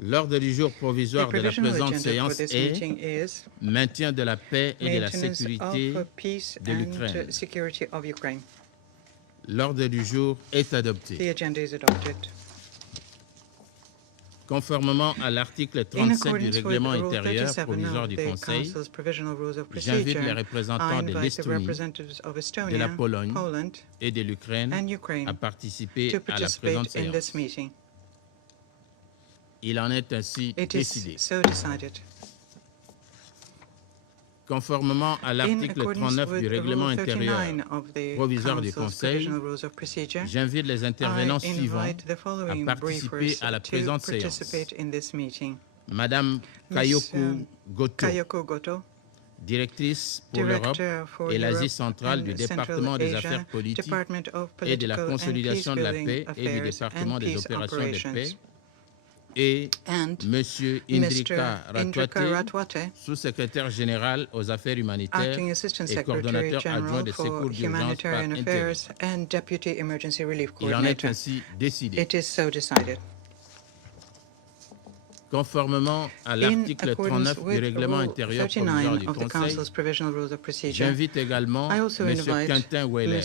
L'ordre du jour provisoire de la présente séance est maintien de la paix et de la sécurité de l'Ukraine. L'ordre du jour est adopté. Conformément à l'article 37 du règlement intérieur provisoire du Conseil, j'invite les représentants de l'Estonie, de la Pologne et de l'Ukraine à participer à la présente séance. Il en est ainsi décidé. Conformément à l'article 39 du règlement intérieur provisoire du Conseil, j'invite les intervenants suivants à participer à la présente séance. Madame Kayoko Goto, directrice pour l'Europe et l'Asie centrale du département des affaires politiques et de la consolidation de la paix et du département des opérations de paix, et M. Indrika Ratwate, sous-secrétaire général aux affaires humanitaires et coordonnateur adjoint des secours d'urgence par intérim. Il en est ainsi décidé. Conformément à l'article 39 du règlement intérieur provisoire du Conseil, j'invite également M. Quentin Weiler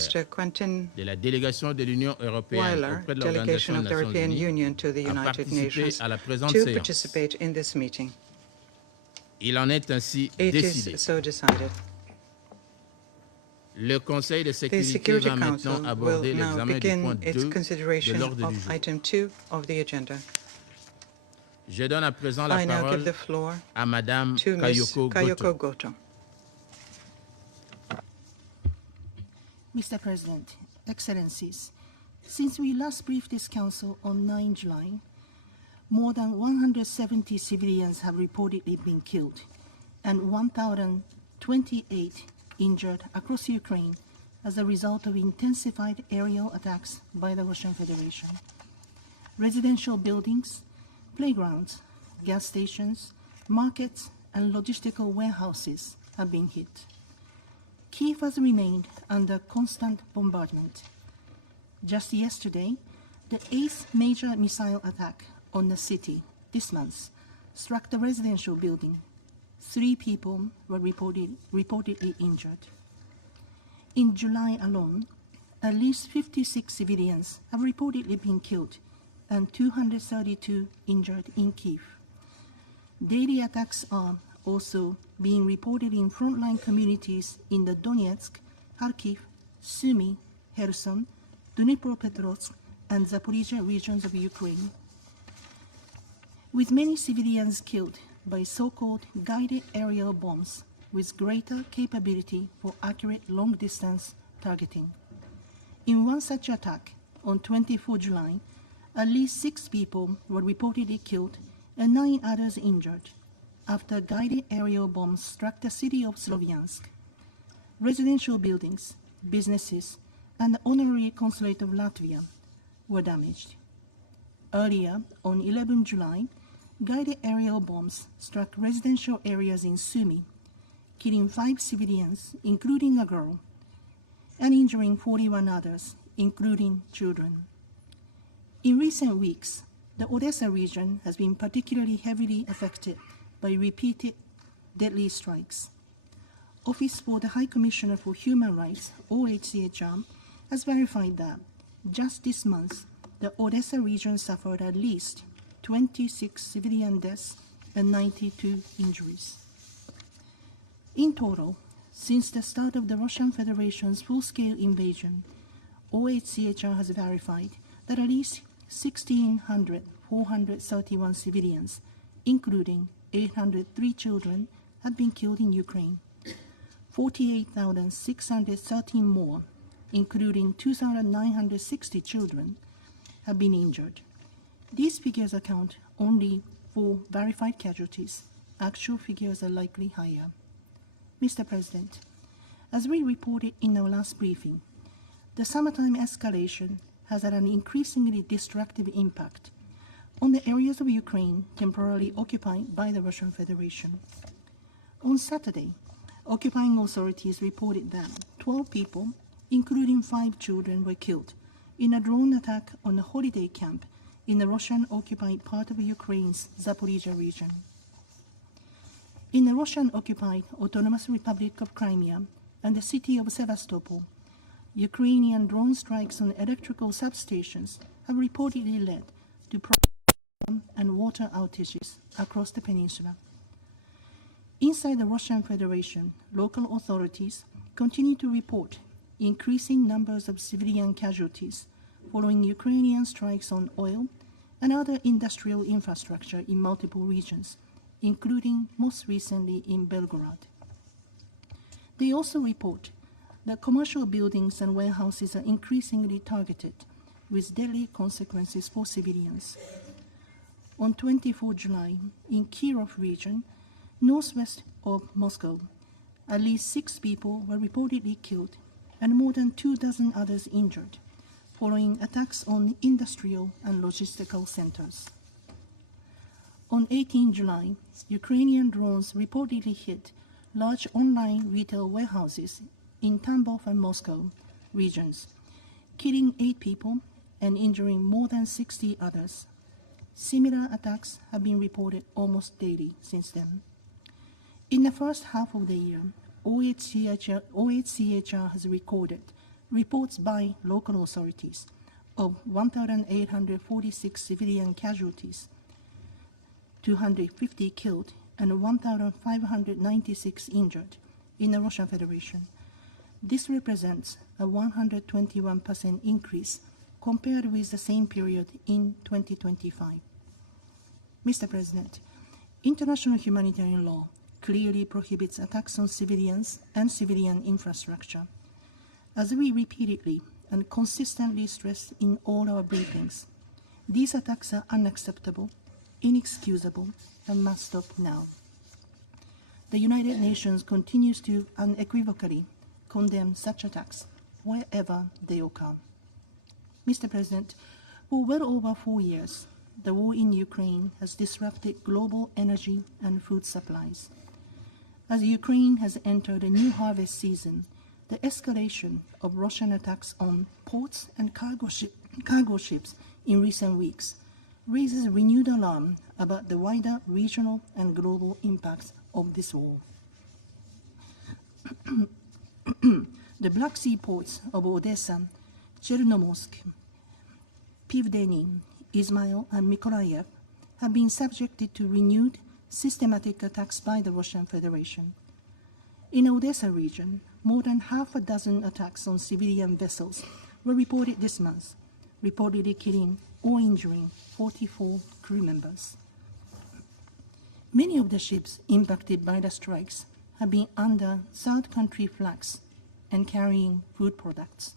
de la délégation de l'Union européenne auprès de l'Organisation des Nations Unies à participer à la présente séance. Il en est ainsi décidé. Le Conseil de sécurité va maintenant aborder l'examen du point 2 de l'ordre du jour. Je donne à présent la parole à Madame Kayoko Goto. Mr. President, Excellencies, since we last briefed this Council on 9 July, more than 170 civilians have reportedly been killed and 1,028 injured across Ukraine as a result of intensified aerial attacks by the Russian Federation. Residential buildings, playgrounds, gas stations, markets, and logistical warehouses have been hit. Kyiv has remained under constant bombardment. Just yesterday, the 8th major missile attack on the city this month struck the residential building. 3 people were reportedly injured. In July alone, at least 56 civilians have reportedly been killed and 232 injured in Kyiv. Daily attacks are also being reported in frontline communities in the Donetsk, Kharkiv, Sumy, Kherson, Dnipropetrovsk, and Zaporizhzhia regions of Ukraine. With many civilians killed by so-called guided aerial bombs with greater capability for accurate long-distance targeting. In one such attack on 24 July, at least 6 people were reportedly killed and 9 others injured after guided aerial bombs struck the city of Sloviansk. Residential buildings, businesses, and the honorary consulate of Latvia were damaged. Earlier, on 11 July, guided aerial bombs struck residential areas in Sumy, killing 5 civilians, including a girl, and injuring 41 others, including children. In recent weeks, the Odessa region has been particularly heavily affected by repeated deadly strikes. Office for the High Commissioner for Human Rights, OHCHR, has verified that just this month, the Odessa region suffered at least 26 civilian deaths and 92 injuries. In total, since the start of the Russian Federation's full-scale invasion, OHCHR has verified that at least 1,431 civilians, including 803 children, have been killed in Ukraine. 48,613 more, including 2,960 children, have been injured. These figures account only for verified casualties. Actual figures are likely higher. Mr. President, as we reported in our last briefing, the summertime escalation has had an increasingly destructive impact on the areas of Ukraine temporarily occupied by the Russian Federation. On Saturday, occupying authorities reported that 12 people, including 5 children, were killed in a drone attack on a holiday camp in the Russian-occupied part of Ukraine's Zaporizhzhia region. In the Russian-occupied Autonomous Republic of Crimea and the city of Sevastopol, Ukrainian drone strikes on electrical substations have reportedly led to power and water outages across the peninsula. Inside the Russian Federation, local authorities continue to report increasing numbers of civilian casualties following Ukrainian strikes on oil and other industrial infrastructure in multiple regions, including most recently in Belgorod. They also report that commercial buildings and warehouses are increasingly targeted with deadly consequences for civilians. On 24 July, in Kirov region, northwest of Moscow, at least 6 people were reportedly killed and more than 24 others injured, following attacks on industrial and logistical centers. On 18 July, Ukrainian drones reportedly hit large online retail warehouses in Tambov and Moscow regions, killing 8 people and injuring more than 60 others. Similar attacks have been reported almost daily since then. In the first half of the year, OHCHR has recorded reports by local authorities of 1,846 civilian casualties, 250 killed, and 1,596 injured in the Russian Federation. This represents a 121% increase compared with the same period in 2025. Mr. President, international humanitarian law clearly prohibits attacks on civilians and civilian infrastructure. As we repeatedly and consistently stress in all our briefings, these attacks are unacceptable, inexcusable, and must stop now. The United Nations continues to unequivocally condemn such attacks wherever they occur. Mr. President, for well over 4 years, the war in Ukraine has disrupted global energy and food supplies. As Ukraine has entered a new harvest season, the escalation of Russian attacks on ports and cargo ships in recent weeks raises renewed alarm about the wider regional and global impacts of this war. The Black Sea ports of Odessa, Chernomorsk, Pivdeny, Izmail, and Mykolaiv have been subjected to renewed systematic attacks by the Russian Federation. In Odessa region, more than half a dozen attacks on civilian vessels were reported this month, reportedly killing or injuring 44 crew members. Many of the ships impacted by the strikes have been under third country flags and carrying food products.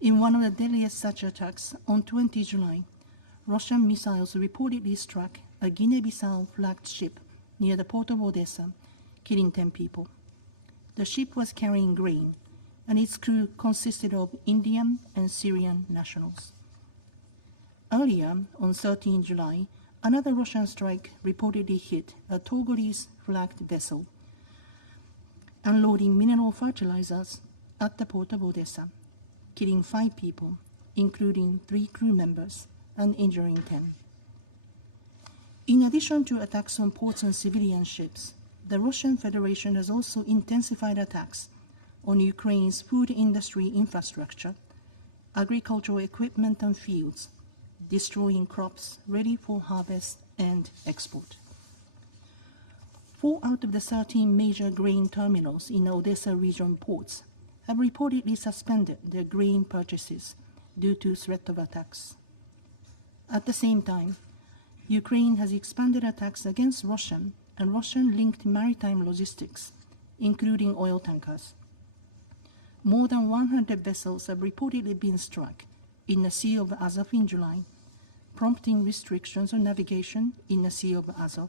In one of the deadliest such attacks on 20 July, Russian missiles reportedly struck a Guinea-Bissau flagged ship near the port of Odessa, killing 10 people. The ship was carrying grain, and its crew consisted of Indian and Syrian nationals. Earlier, on 13 July, another Russian strike reportedly hit a Togolese-flagged vessel, unloading mineral fertilizers at the port of Odessa, killing 5 people, including 3 crew members, and injuring 10. In addition to attacks on ports and civilian ships, the Russian Federation has also intensified attacks on Ukraine's food industry infrastructure, agricultural equipment and fields, destroying crops ready for harvest and export. 4 out of the 13 major grain terminals in Odessa region ports have reportedly suspended their grain purchases due to threat of attacks. At the same time, Ukraine has expanded attacks against Russian and Russian-linked maritime logistics, including oil tankers. More than 100 vessels have reportedly been struck in the Sea of Azov in July, prompting restrictions on navigation in the Sea of Azov.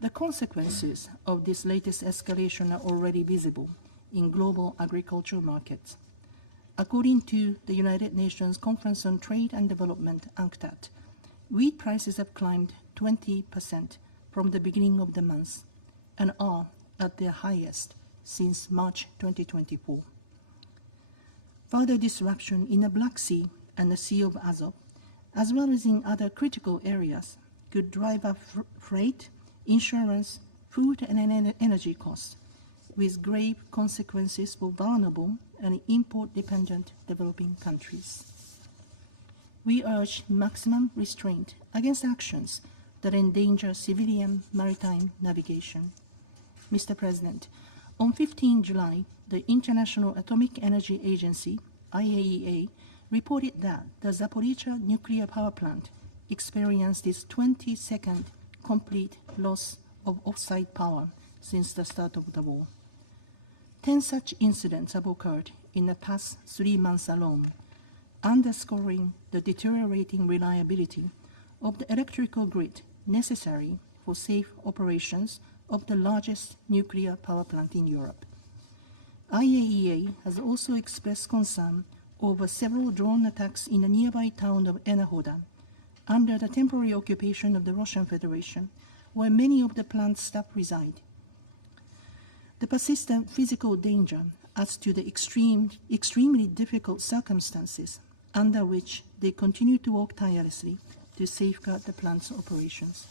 The consequences of this latest escalation are already visible in global agricultural markets. According to the United Nations Conference on Trade and Development, UNCTAD, wheat prices have climbed 20% from the beginning of the month and are at their highest since March 2024. Further disruption in the Black Sea and the Sea of Azov, as well as in other critical areas, could drive up freight, insurance, food, and energy costs, with grave consequences for vulnerable and import-dependent developing countries. We urge maximum restraint against actions that endanger civilian maritime navigation. Mr. President, on 15 July, the International Atomic Energy Agency, IAEA, reported that the Zaporizhzhia nuclear power plant experienced its 22nd complete loss of off-site power since the start of the war. 10 such incidents have occurred in the past 3 months alone, underscoring the deteriorating reliability of the electrical grid necessary for safe operations of the largest nuclear power plant in Europe. IAEA has also expressed concern over several drone attacks in the nearby town of Enerhoda, under the temporary occupation of the Russian Federation, where many of the plant's staff reside. The persistent physical danger adds to the extremely difficult circumstances under which they continue to work tirelessly to safeguard the plant's operations.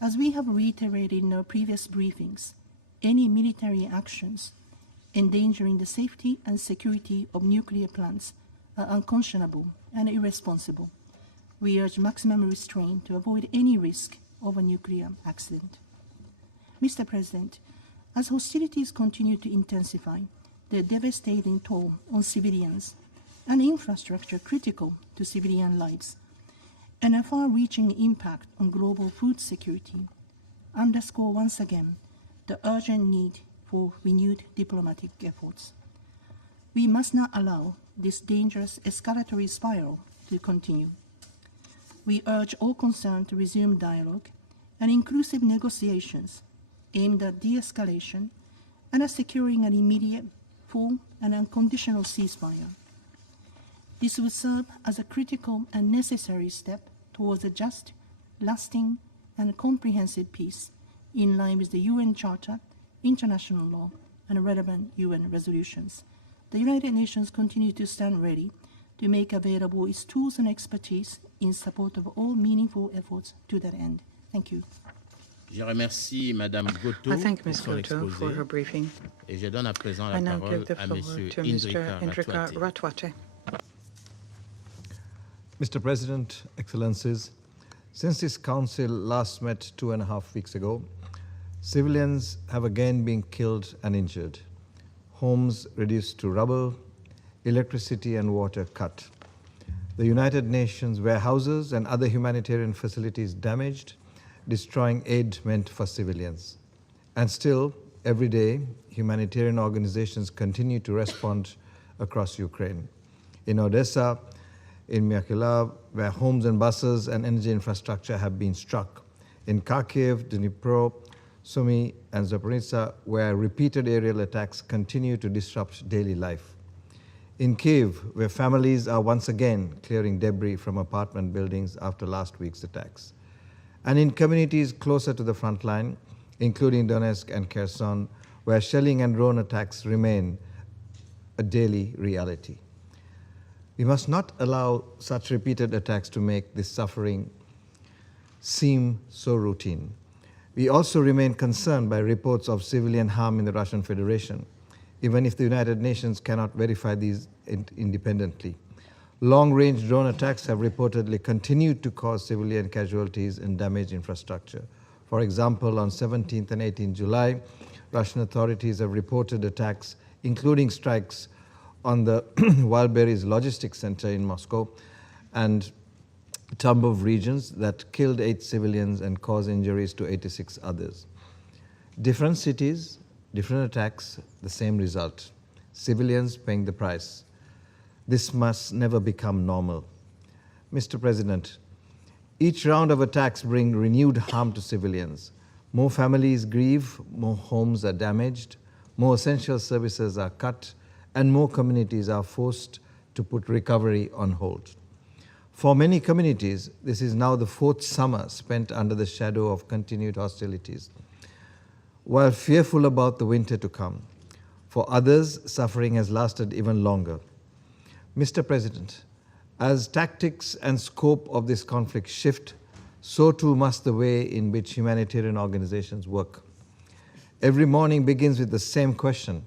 As we have reiterated in our previous briefings, any military actions endangering the safety and security of nuclear plants are unconscionable and irresponsible. We urge maximum restraint to avoid any risk of a nuclear accident. Mr. President, as hostilities continue to intensify, their devastating toll on civilians and infrastructure critical to civilian lives, and a far-reaching impact on global food security, underscore once again the urgent need for renewed diplomatic efforts. We must not allow this dangerous escalatory spiral to continue. We urge all concerned to resume dialogue and inclusive negotiations aimed at de-escalation and at securing an immediate, full, and unconditional ceasefire. This would serve as a critical and necessary step towards a just, lasting, and comprehensive peace in line with the UN Charter, international law, and relevant UN resolutions. The United Nations continues to stand ready to make available its tools and expertise in support of all meaningful efforts to that end. Thank you. Je remercie Madame Gotto I thank pour Ms. son Gotto for her exposé briefing. et je donne à présent I la now parole give the à floor Monsieur to Mr. Indrika Ratwate. Ratwate. Mr. President, Excellencies, since this Council last met 2.5 weeks ago, civilians have again been killed and injured, homes reduced to rubble, electricity and water cut. The United Nations warehouses and other humanitarian facilities damaged, destroying aid meant for civilians. And still, every day, humanitarian organizations continue to respond across Ukraine. In Odessa, in Mykolaiv, where homes and buses and energy infrastructure have been struck. In Kharkiv, Dnipro, Sumy, and Zaporizhzhia, where repeated aerial attacks continue to disrupt daily life. In Kyiv, where families are once again clearing debris from apartment buildings after last week's attacks. And in communities closer to the front line, including Donetsk and Kherson, where shelling and drone attacks remain a daily reality. We must not allow such repeated attacks to make this suffering seem so routine. We also remain concerned by reports of civilian harm in the Russian Federation, even if the United Nations cannot verify these independently. Long-range drone attacks have reportedly continued to cause civilian casualties and damage infrastructure. For example, on 17th and 18th July, Russian authorities have reported attacks, including strikes on the Wildberries Logistics Center in Moscow and Tambov regions that killed 8 civilians and caused injuries to 86 others. Different cities, different attacks, the same result. Civilians paying the price. This must never become normal. Mr. President, each round of attacks bring renewed harm to civilians. More families grieve, more homes are damaged, more essential services are cut, and more communities are forced to put recovery on hold. For many communities, this is now the 4th summer spent under the shadow of continued hostilities, while fearful about the winter to come. For others, suffering has lasted even longer. Mr. President, as tactics and scope of this conflict shift, so too must the way in which humanitarian organizations work. Every morning begins with the same question: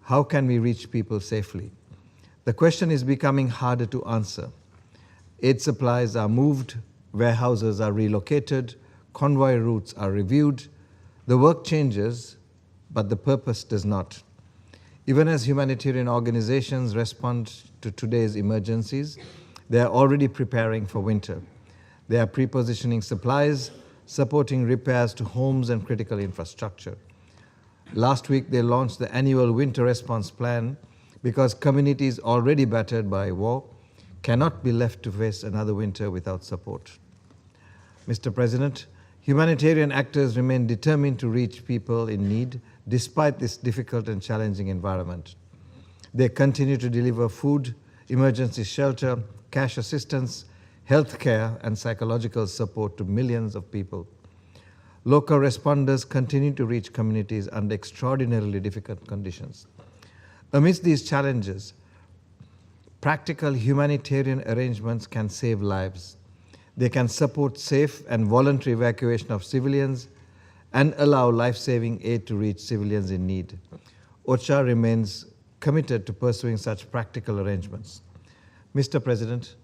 how can we reach people safely? The question is becoming harder to answer. Aid supplies are moved, warehouses are relocated, convoy routes are reviewed. The work changes, but the purpose does not. Even as humanitarian organizations respond to today's emergencies, they are already preparing for winter. They are pre-positioning supplies, supporting repairs to homes and critical infrastructure. Last week, they launched the annual Winter Response Plan because communities already battered by war cannot be left to face another winter without support. Mr. President, humanitarian actors remain determined to reach people in need despite this difficult and challenging environment. They continue to deliver food, emergency shelter, cash assistance, health care, and psychological support to millions of people. Local responders continue to reach communities under extraordinarily difficult conditions. Amidst these challenges, practical humanitarian arrangements can save lives. They can support safe and voluntary evacuation of civilians and allow life-saving aid to reach civilians in need. OCHA remains committed to pursuing such practical arrangements. Mr. President,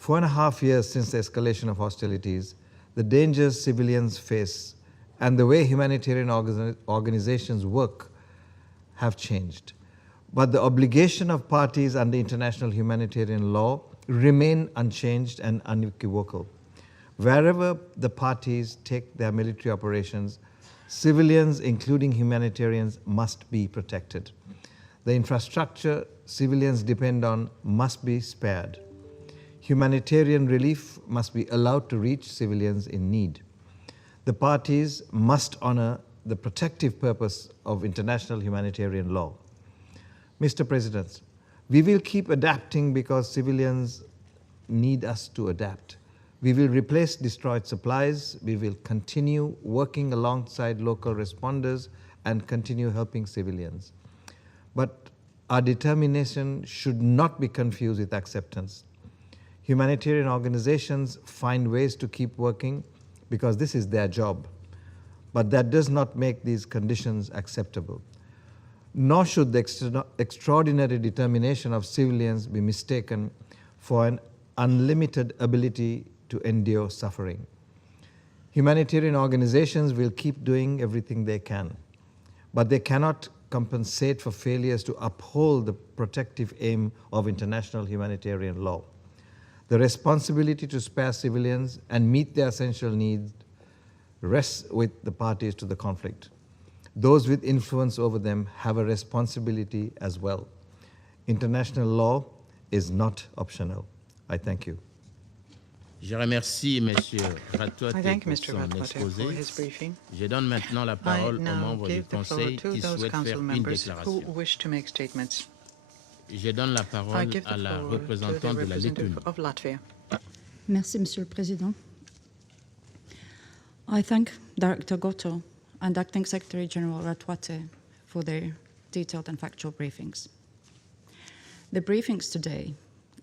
4.5 years since the escalation of hostilities, the dangers civilians face and the way humanitarian organizations work have changed. But the obligation of parties under international humanitarian law remain unchanged and unequivocal. Wherever the parties take their military operations, civilians, including humanitarians, must be protected. The infrastructure civilians depend on must be spared. Humanitarian relief must be allowed to reach civilians in need. The parties must honor the protective purpose of international humanitarian law. Mr. President, we will keep adapting because civilians need us to adapt. We will replace destroyed supplies. We will continue working alongside local responders and continue helping civilians. But our determination should not be confused with acceptance. Humanitarian organizations find ways to keep working because this is their job. But that does not make these conditions acceptable. Nor should the extraordinary determination of civilians be mistaken for an unlimited ability to endure suffering. Humanitarian organizations will keep doing everything they can, but they cannot compensate for failures to uphold the protective aim of international humanitarian law. The responsibility to spare civilians and meet their essential needs rests with the parties to the conflict. Those with influence over them have a responsibility as well. International law is not optional. I thank you. Je remercie M. Ratote I thank pour Mr. son Ratote exposé. for his briefing. Je donne maintenant la I parole aux now membres du give the floor Conseil to qui those souhaitent council faire une members who déclaration. wish to make statements. Je donne la I parole give à the la floor to the représentante de la representative Lettonie. of Latvia. Merci, Monsieur le Président. I thank Director Goto and Acting Secretary General Ratote for their detailed and factual briefings. The briefings today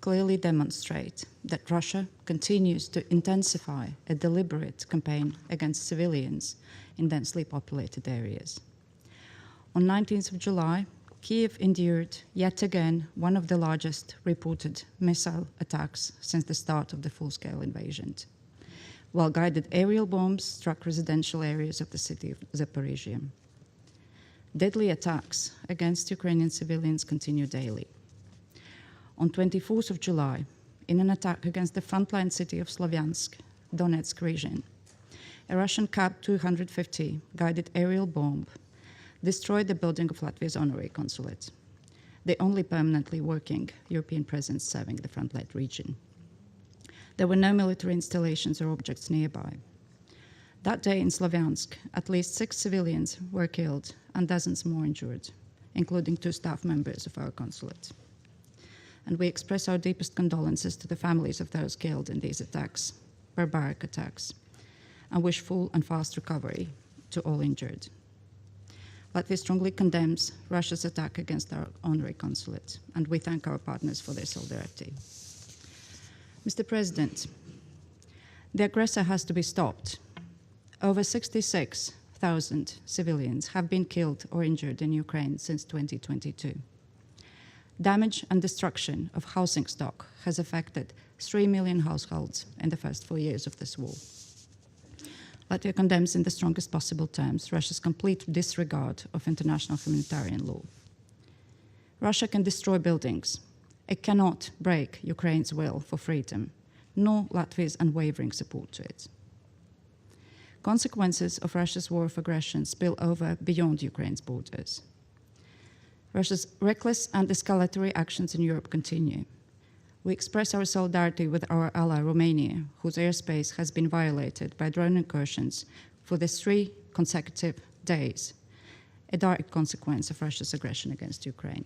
clearly demonstrate that Russia continues to intensify a deliberate campaign against civilians in densely populated areas. On 19th of July, Kyiv endured yet again one of the largest reported missile attacks since the start of the full-scale invasion, while guided aerial bombs struck residential areas of the city of Zaporizhia. Deadly attacks against Ukrainian civilians continue daily. On 24th of July, in an attack against the frontline city of Slavyansk, Donetsk region, a Russian Kab-250 guided aerial bomb destroyed the building of Latvia's honorary consulate, the only permanently working European presence serving the frontline region. There were no military installations or objects nearby. That day in Slavyansk, at least 6 civilians were killed and dozens more injured, including 2 staff members of our consulate. And we express our deepest condolences to the families of those killed in these attacks, barbaric attacks, and wish full and fast recovery to all injured. Latvia strongly condemns Russia's attack against our honorary consulate, and we thank our partners for their solidarity. Mr. President, the aggressor has to be stopped. Over 66,000 civilians have been killed or injured in Ukraine since 2022. Damage and destruction of housing stock has affected 3 million households in the first 4 years of this war. Latvia condemns in the strongest possible terms Russia's complete disregard of international humanitarian law. Russia can destroy buildings. It cannot break Ukraine's will for freedom, nor Latvia's unwavering support to it. Consequences of Russia's war of aggression spill over beyond Ukraine's borders. Russia's reckless and escalatory actions in Europe continue. We express our solidarity with our ally Romania, whose airspace has been violated by drone incursions for the 3 consecutive days, a direct consequence of Russia's aggression against Ukraine.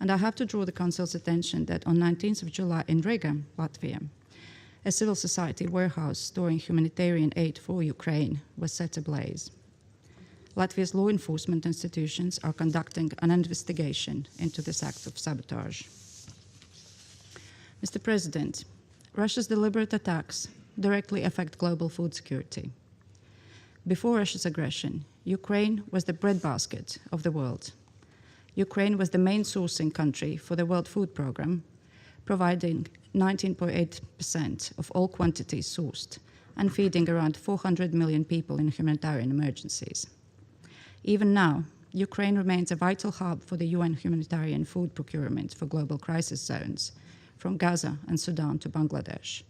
And I have to draw the Council's attention that on 19th of July in Riga, Latvia, a civil society warehouse storing humanitarian aid for Ukraine was set ablaze. Latvia's law enforcement institutions are conducting an investigation into this act of sabotage. Mr. President, Russia's deliberate attacks directly affect global food security. Before Russia's aggression, Ukraine was the breadbasket of the world. Ukraine was the main sourcing country for the World Food Programme, providing 19.8% of all quantities sourced and feeding around 400 million people in humanitarian emergencies. Even now, Ukraine remains a vital hub for the UN humanitarian food procurement for global crisis zones, from Gaza and Sudan to Bangladesh,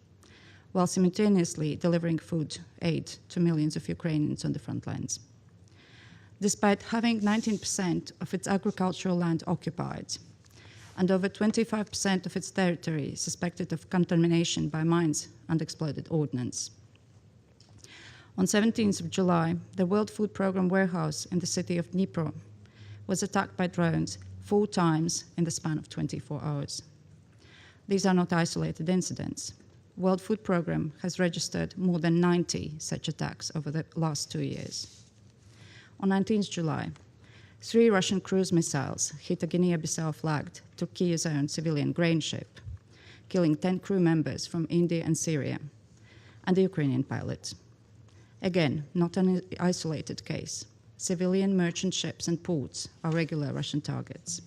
while simultaneously delivering food aid to millions of Ukrainians on the front lines. Despite having 19% of its agricultural land occupied and over 25% of its territory suspected of contamination by mines and exploded ordnance. On 17th of July, the World Food Programme warehouse in the city of Dnipro was attacked by drones 4 times in the span of 24 hours. These are not isolated incidents. World Food Programme has registered more than 90 such attacks over the last 2 years. On 19th July, 3 Russian cruise missiles hit a Guinea-Bissau flagged Turkey-owned civilian grain ship, killing 10 crew members from India and Syria, and a Ukrainian pilot. Again, not an isolated case. Civilian merchant ships and ports are regular Russian targets.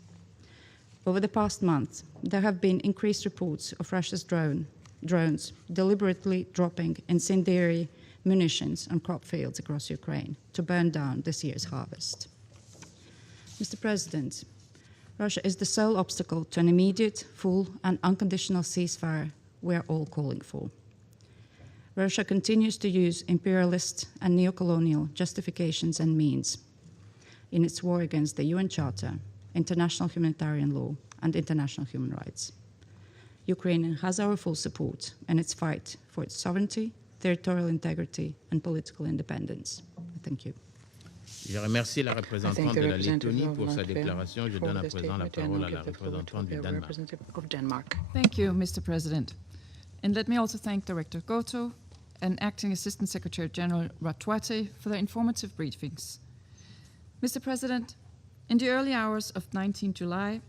Over the past month, there have been increased reports of Russia's drones deliberately dropping incendiary munitions on crop fields across Ukraine to burn down this year's harvest. Mr. President, Russia is the sole obstacle to an immediate, full, and unconditional ceasefire we are all calling for. Russia continues to use imperialist and neocolonial justifications and means in its war against the UN Charter, international humanitarian law, and international human rights. Ukraine has our full support in its fight for its sovereignty, territorial integrity, and political independence. Thank you. Je remercie la représentante de la Lettonie pour sa déclaration. Je donne à présent la parole à la représentante du Danemark. Thank you, Mr. President. And let me also thank Director Goto and Acting Assistant Secretary General Ratwate for their informative briefings. Mr. President, in the early hours of 19 July,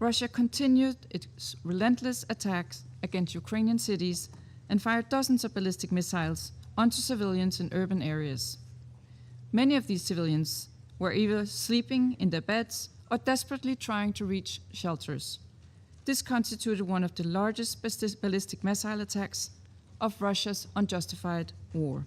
Russia continued its relentless attacks against Ukrainian cities and fired dozens of ballistic missiles onto civilians in urban areas. Many of these civilians were either sleeping in their beds or desperately trying to reach shelters. This constituted one of the largest ballistic missile attacks of Russia's unjustified war.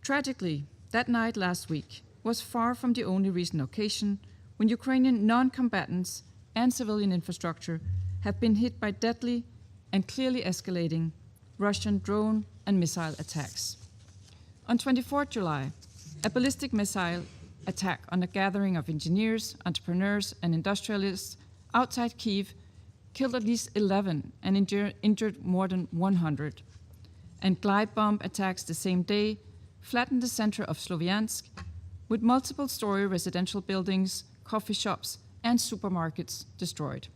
Tragically, that night last week was far from the only recent occasion when Ukrainian non-combatants and civilian infrastructure have been hit by deadly and clearly escalating Russian drone and missile attacks. On 24 July, a ballistic missile attack on a gathering of engineers, entrepreneurs, and industrialists outside Kyiv killed at least 11 and injured more than 100. And glide bomb attacks the same day flattened the center of Sloviansk with multiple-story residential buildings, coffee shops, and supermarkets destroyed.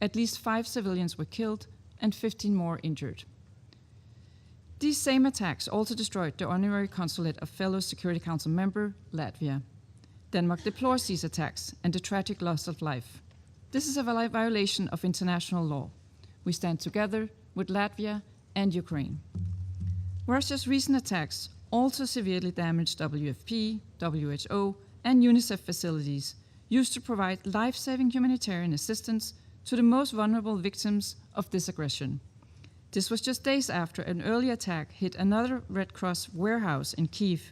At least 5 civilians were killed and 15 more injured. These same attacks also destroyed the honorary consulate of fellow Security Council member Latvia. Denmark deplores these attacks and the tragic loss of life. This is a violation of international law. We stand together with Latvia and Ukraine. Russia's recent attacks also severely damaged WFP, WHO, and UNICEF facilities used to provide life-saving humanitarian assistance to the most vulnerable victims of this aggression. This was just days after an early attack hit another Red Cross warehouse in Kyiv,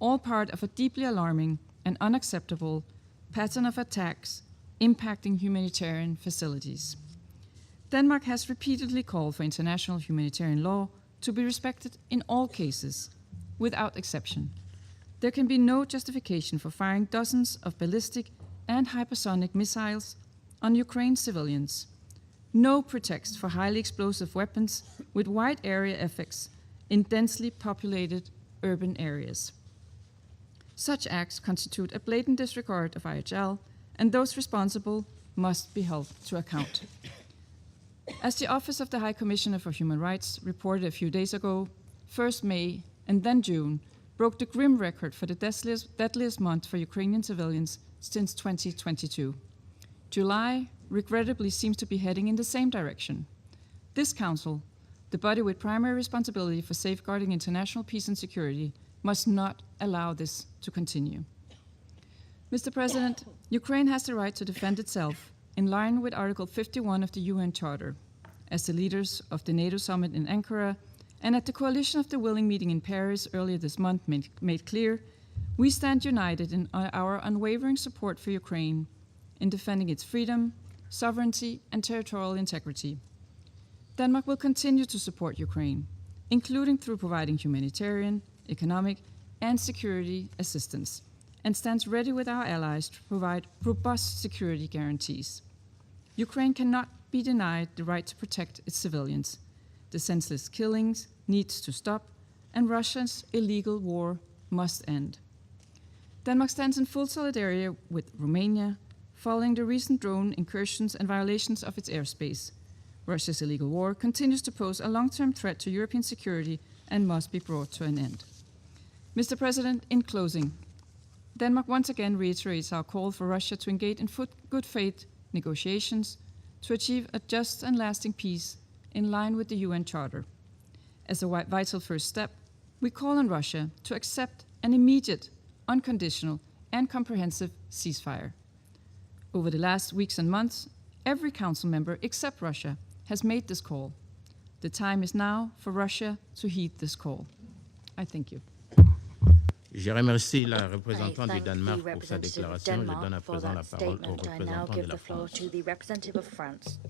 all part of a deeply alarming and unacceptable pattern of attacks impacting humanitarian facilities. Denmark has repeatedly called for international humanitarian law to be respected in all cases, without exception. There can be no justification for firing dozens of ballistic and hypersonic missiles on Ukraine's civilians. no pretext for highly explosive weapons with wide area effects in densely populated urban areas. Such acts constitute a blatant disregard of IHL, and those responsible must be held to account. As the Office of the High Commissioner for Human Rights reported a few days ago, first May and then June broke the grim record for the deadliest month for Ukrainian civilians since 2022. July, regrettably, seems to be heading in the same direction. This Council, the body with primary responsibility for safeguarding international peace and security, must not allow this to continue. Mr. President, Ukraine has the right to defend itself in line with Article 51 of the UN Charter. As the leaders of the NATO summit in Ankara and at the Coalition of the Willing meeting in Paris earlier this month made clear, we stand united in our unwavering support for Ukraine in defending its freedom, sovereignty, and territorial integrity. Denmark will continue to support Ukraine, including through providing humanitarian, economic, and security assistance, and stands ready with our allies to provide robust security guarantees. Ukraine cannot be denied the right to protect its civilians. The senseless killings needs to stop, and Russia's illegal war must end. Denmark stands in full solidarity with Romania, following the recent drone incursions and violations of its airspace. Russia's illegal war continues to pose a long-term threat to European security and must be brought to an end. Mr. President, in closing, Denmark once again reiterates our call for Russia to engage in good faith negotiations to achieve a just and lasting peace in line with the UN Charter. As a vital first step, we call on Russia to accept an immediate, unconditional, and comprehensive ceasefire. Over the last weeks and months, every Council member except Russia has made this call. The time is now for Russia to heed this call. I thank you. Je remercie la représentante du Danemark pour sa déclaration. Je donne à présent la parole au représentant de la France.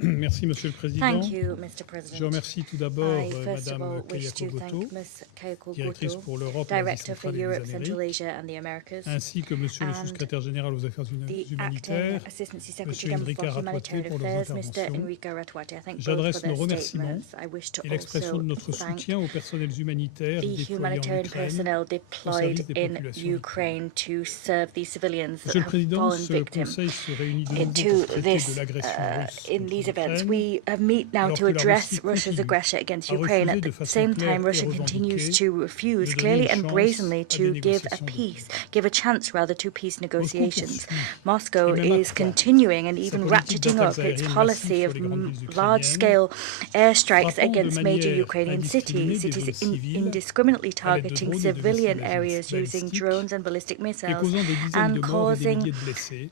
Merci, Monsieur le Président. Thank you, Mr. President. Je remercie tout d'abord Madame Kayako Goto, directrice pour l'Europe, Director for l'Asie Europe, centrale et Central les Asia and the Americas, ainsi que Monsieur le Secrétaire général aux Affaires humanitaires, Assistant Monsieur Secretary Enrique for Ratouate Humanitarian pour leurs Affairs, Mr. interventions. Enrique Ratouate. I thank both J'adresse for nos their remerciements statements. I wish to et l'expression de notre also thank soutien aux personnels humanitaires the déployés en humanitarian Ukraine personnel au service deployed des in populations Ukraine to serve the civilians that Monsieur le have Président, fallen ce victim Conseil se réunit de nouveau to pour traiter this de l'agression russe in contre these events. l'Ukraine. We meet now Alors to que la address Russie Russia's continue aggression against à Ukraine. refuser At de the façon same claire time, et Russia continues revendiquée to refuse de clearly donner une and chance brazenly à to des give a négociations de peace, paix. give a chance rather to peace negotiations. poursuit Moscow et même is accroît continuing and sa even politique ratcheting up d'attaques its aériennes policy massives of sur les grandes villes large-scale airstrikes frappant de against major manière Ukrainian cities. indiscriminée It des is zones civiles indiscriminately à l'aide de targeting drones et de civilian missiles areas using balistiques drones and ballistic et missiles causant des dizaines and de morts et des causing milliers de blessés,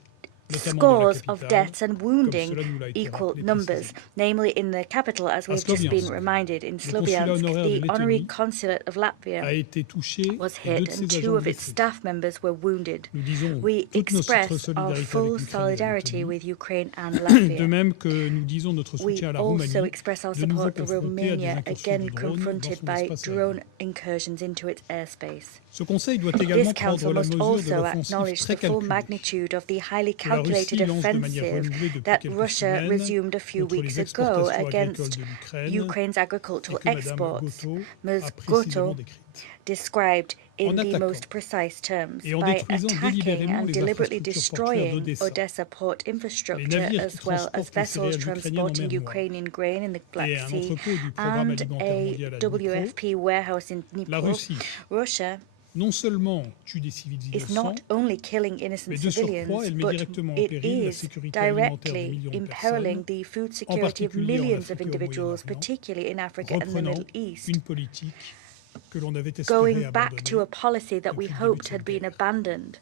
notamment scores dans la of capitale, deaths and comme wounding cela nous l'a été equal rappelé numbers, précisément. namely in the capital, as we've just been Sloviansk, reminded, in le consulat Sloviansk. honoraire de The honorary Lettonie consulate of a Latvia été touché was et deux hit de ses and agents two of its blessés. staff members were wounded. Nous disons We toute notre express our solidarité full avec l'Ukraine et la solidarity Lettonie. with Ukraine and De Latvia. même que nous disons notre We soutien à la also Roumanie, express our de nouveau support to confrontée à des Romania, incursions again de drones dans confronted son by espace drone aérien. incursions into its airspace. Ce Conseil doit This également Council prendre la must mesure de also l'offensive acknowledge très the full calculée magnitude of the highly que la Russie calculated lance de manière offensive renouvelée depuis that quelques Russia semaines resumed a few contre weeks les ago exportations agricoles against de l'Ukraine Ukraine's et agricultural que Madame exports. Goto Ms. a précisément Goto décrite. described in En the attaquant most precise terms et en by détruisant attacking délibérément and les deliberately infrastructures portuaires destroying d'Odessa, Odessa port les infrastructure, navires qui as well as transportent les vessels céréales ukrainiennes en transporting mer Noire Ukrainian grain in the Black et un Sea, entrepôt du Programme and alimentaire a mondial à Dnipro, WFP warehouse in la Dnipro. Russie Russia non seulement tue des civils is innocents, not only killing innocent mais de surcroît, civilians, elle met but directement en it péril la is sécurité alimentaire de directly millions de imperiling personnes, the food en security of particulier en millions Afrique of et au individuals, Moyen-Orient, particularly in Africa and the reprenant Middle East. une politique que l'on avait espéré Going back to a abandonner. policy that we depuis le début de hoped had cette been guerre. abandoned,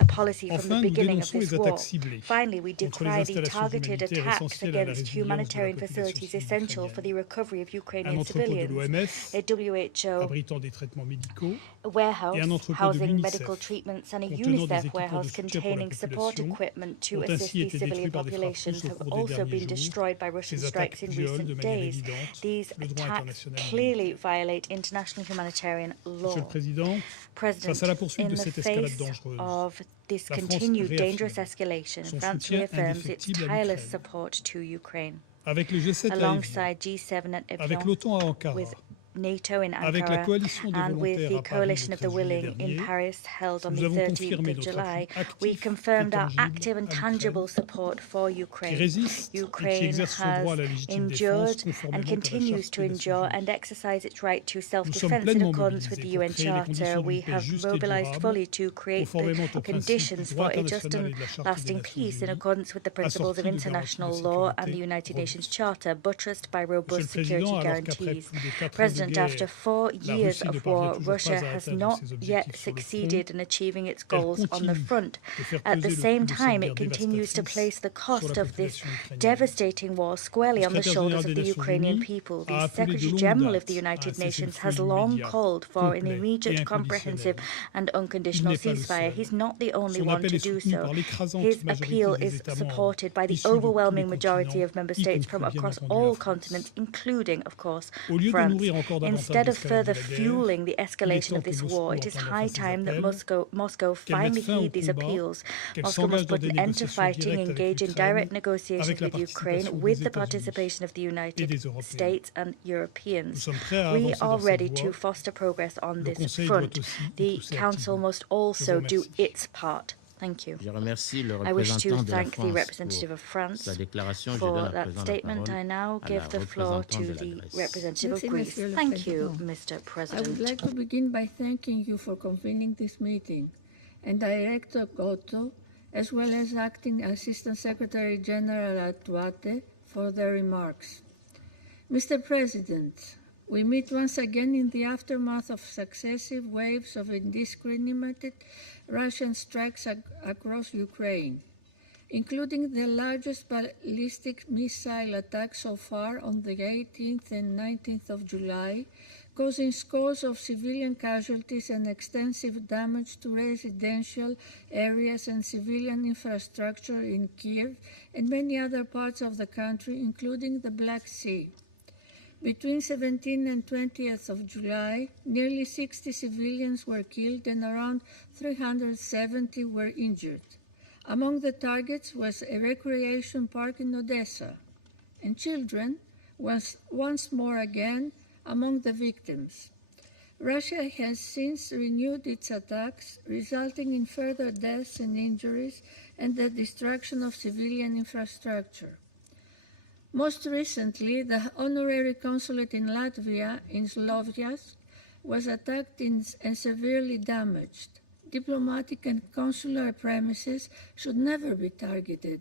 a policy from Enfin, the nous beginning of dénonçons this les war. attaques ciblées Finally, we contre les decry the installations targeted humanitaires attacks essentielles à la against résilience de la humanitarian population facilities civile essential for the ukrainienne. recovery of Un Ukrainian entrepôt de civilians, l'OMS a WHO abritant des traitements médicaux warehouse et un entrepôt de housing l'UNICEF medical treatments and a contenant des UNICEF équipements warehouse de soutien pour la containing support population equipment to ont assist ainsi the été civilian détruits par des frappes population russes au have cours des also derniers been jours. destroyed by Russian Ces strikes attaques in violent de recent manière days. évidente These le droit attacks international clearly violate international humanitarian law. Monsieur le Président, President, face à la poursuite in de the cette escalade face dangereuse, of this La France continued réaffirme dangerous escalation, son France soutien reaffirms its indéfectible à tireless l'Ukraine. support to Ukraine. Avec le G7 à Évian, Alongside G7 at avec Evian, l'OTAN à Ankara, with NATO in avec la Ankara, coalition des and with volontaires the à Paris coalition le of the 13 juillet willing in dernier, Paris held on nous the avons 13th confirmé of notre July, appui we actif confirmed et our tangible active and à tangible l'Ukraine, support for qui Ukraine. résiste et qui Ukraine exerce son droit à has la légitime défense endured conformément and à la continues Charte to des Nations endure Unies. and exercise its right to Nous sommes self-defense in pleinement accordance with mobilisés the pour UN créer les Charter. conditions We d'une paix have juste et mobilized durable, fully to create conformément the aux principes conditions du for droit a just international and et de la Charte des lasting Nations peace in Unies, accordance with the principles of assortis de garanties de international law and the sécurité United Nations robustes. Charter, buttressed by Monsieur le robust Président, security alors qu'après guarantees. plus de 4 ans de President, guerre, after 4 la years Russie ne of parvient war, toujours Russia pas à has atteindre not ses yet objectifs sur le front, succeeded in achieving its elle goals on the continue front. de faire At the peser le same coût de cette time, guerre it continues to dévastatrice place the sur cost la of this population ukrainienne. devastating war squarely Le on the secrétaire shoulders général of des the Nations Ukrainian Unies people. a The appelé de Secretary longue General of date the à un United Nations cessez-le-feu has long immédiat, called for an complet et immediate, comprehensive, inconditionnel. and Il unconditional n'est pas le ceasefire. seul. He's not the only Son one appel to est do soutenu so. par l'écrasante His majorité appeal des is États membres supported by the issus de tous les overwhelming majority continents, of member y states compris from bien across entendu all la France. continents, including, of course, Au lieu de France. nourrir encore davantage Instead of l'escalade de further la guerre, fueling the il est escalation temps of que this Moscou war, it is entende high enfin ces time that appels, Moscow qu'elle mette finally fin au heed these combat, appeals. qu'elle Moscow s'engage must dans put des an end to négociations fighting, directes avec engage in l'Ukraine, direct negotiations avec la with Ukraine, participation with des the États-Unis participation of the et United des Européens. States and Nous Europeans. sommes prêts à We avancer are dans cette ready to voie. foster progress on Le this Conseil doit front. aussi y The pousser Council activement. must Je vous also do remercie. its part. Thank you. Je remercie le I wish to représentant de la thank the France representative of pour France sa déclaration. Je for donne à that présent la statement. parole I now à la give the floor représentante to de la the Grèce. representative of Merci, Greece. Monsieur le Thank you, Président. Mr. I would President. like to begin by thanking you for convening this meeting, and Director Goto, as well as Acting Assistant Secretary General Atuate, for their remarks. Mr. President, we meet once again in the aftermath of successive waves of indiscriminated Russian strikes across Ukraine, including the largest ballistic missile attack so far on the 18th and 19th of July, causing scores of civilian casualties and extensive damage to residential areas and civilian infrastructure in Kiev and many other parts of the country, including the Black Sea. Between 17th and 20th of July, nearly 60 civilians were killed and around 370 were injured. Among the targets was a recreation park in Odessa, and children was once more again among the victims. Russia has since renewed its attacks, resulting in further deaths and injuries and the destruction of civilian infrastructure. Most recently, the honorary consulate in Latvia, in Sloviansk, was attacked and severely damaged. Diplomatic and consular premises should never be targeted.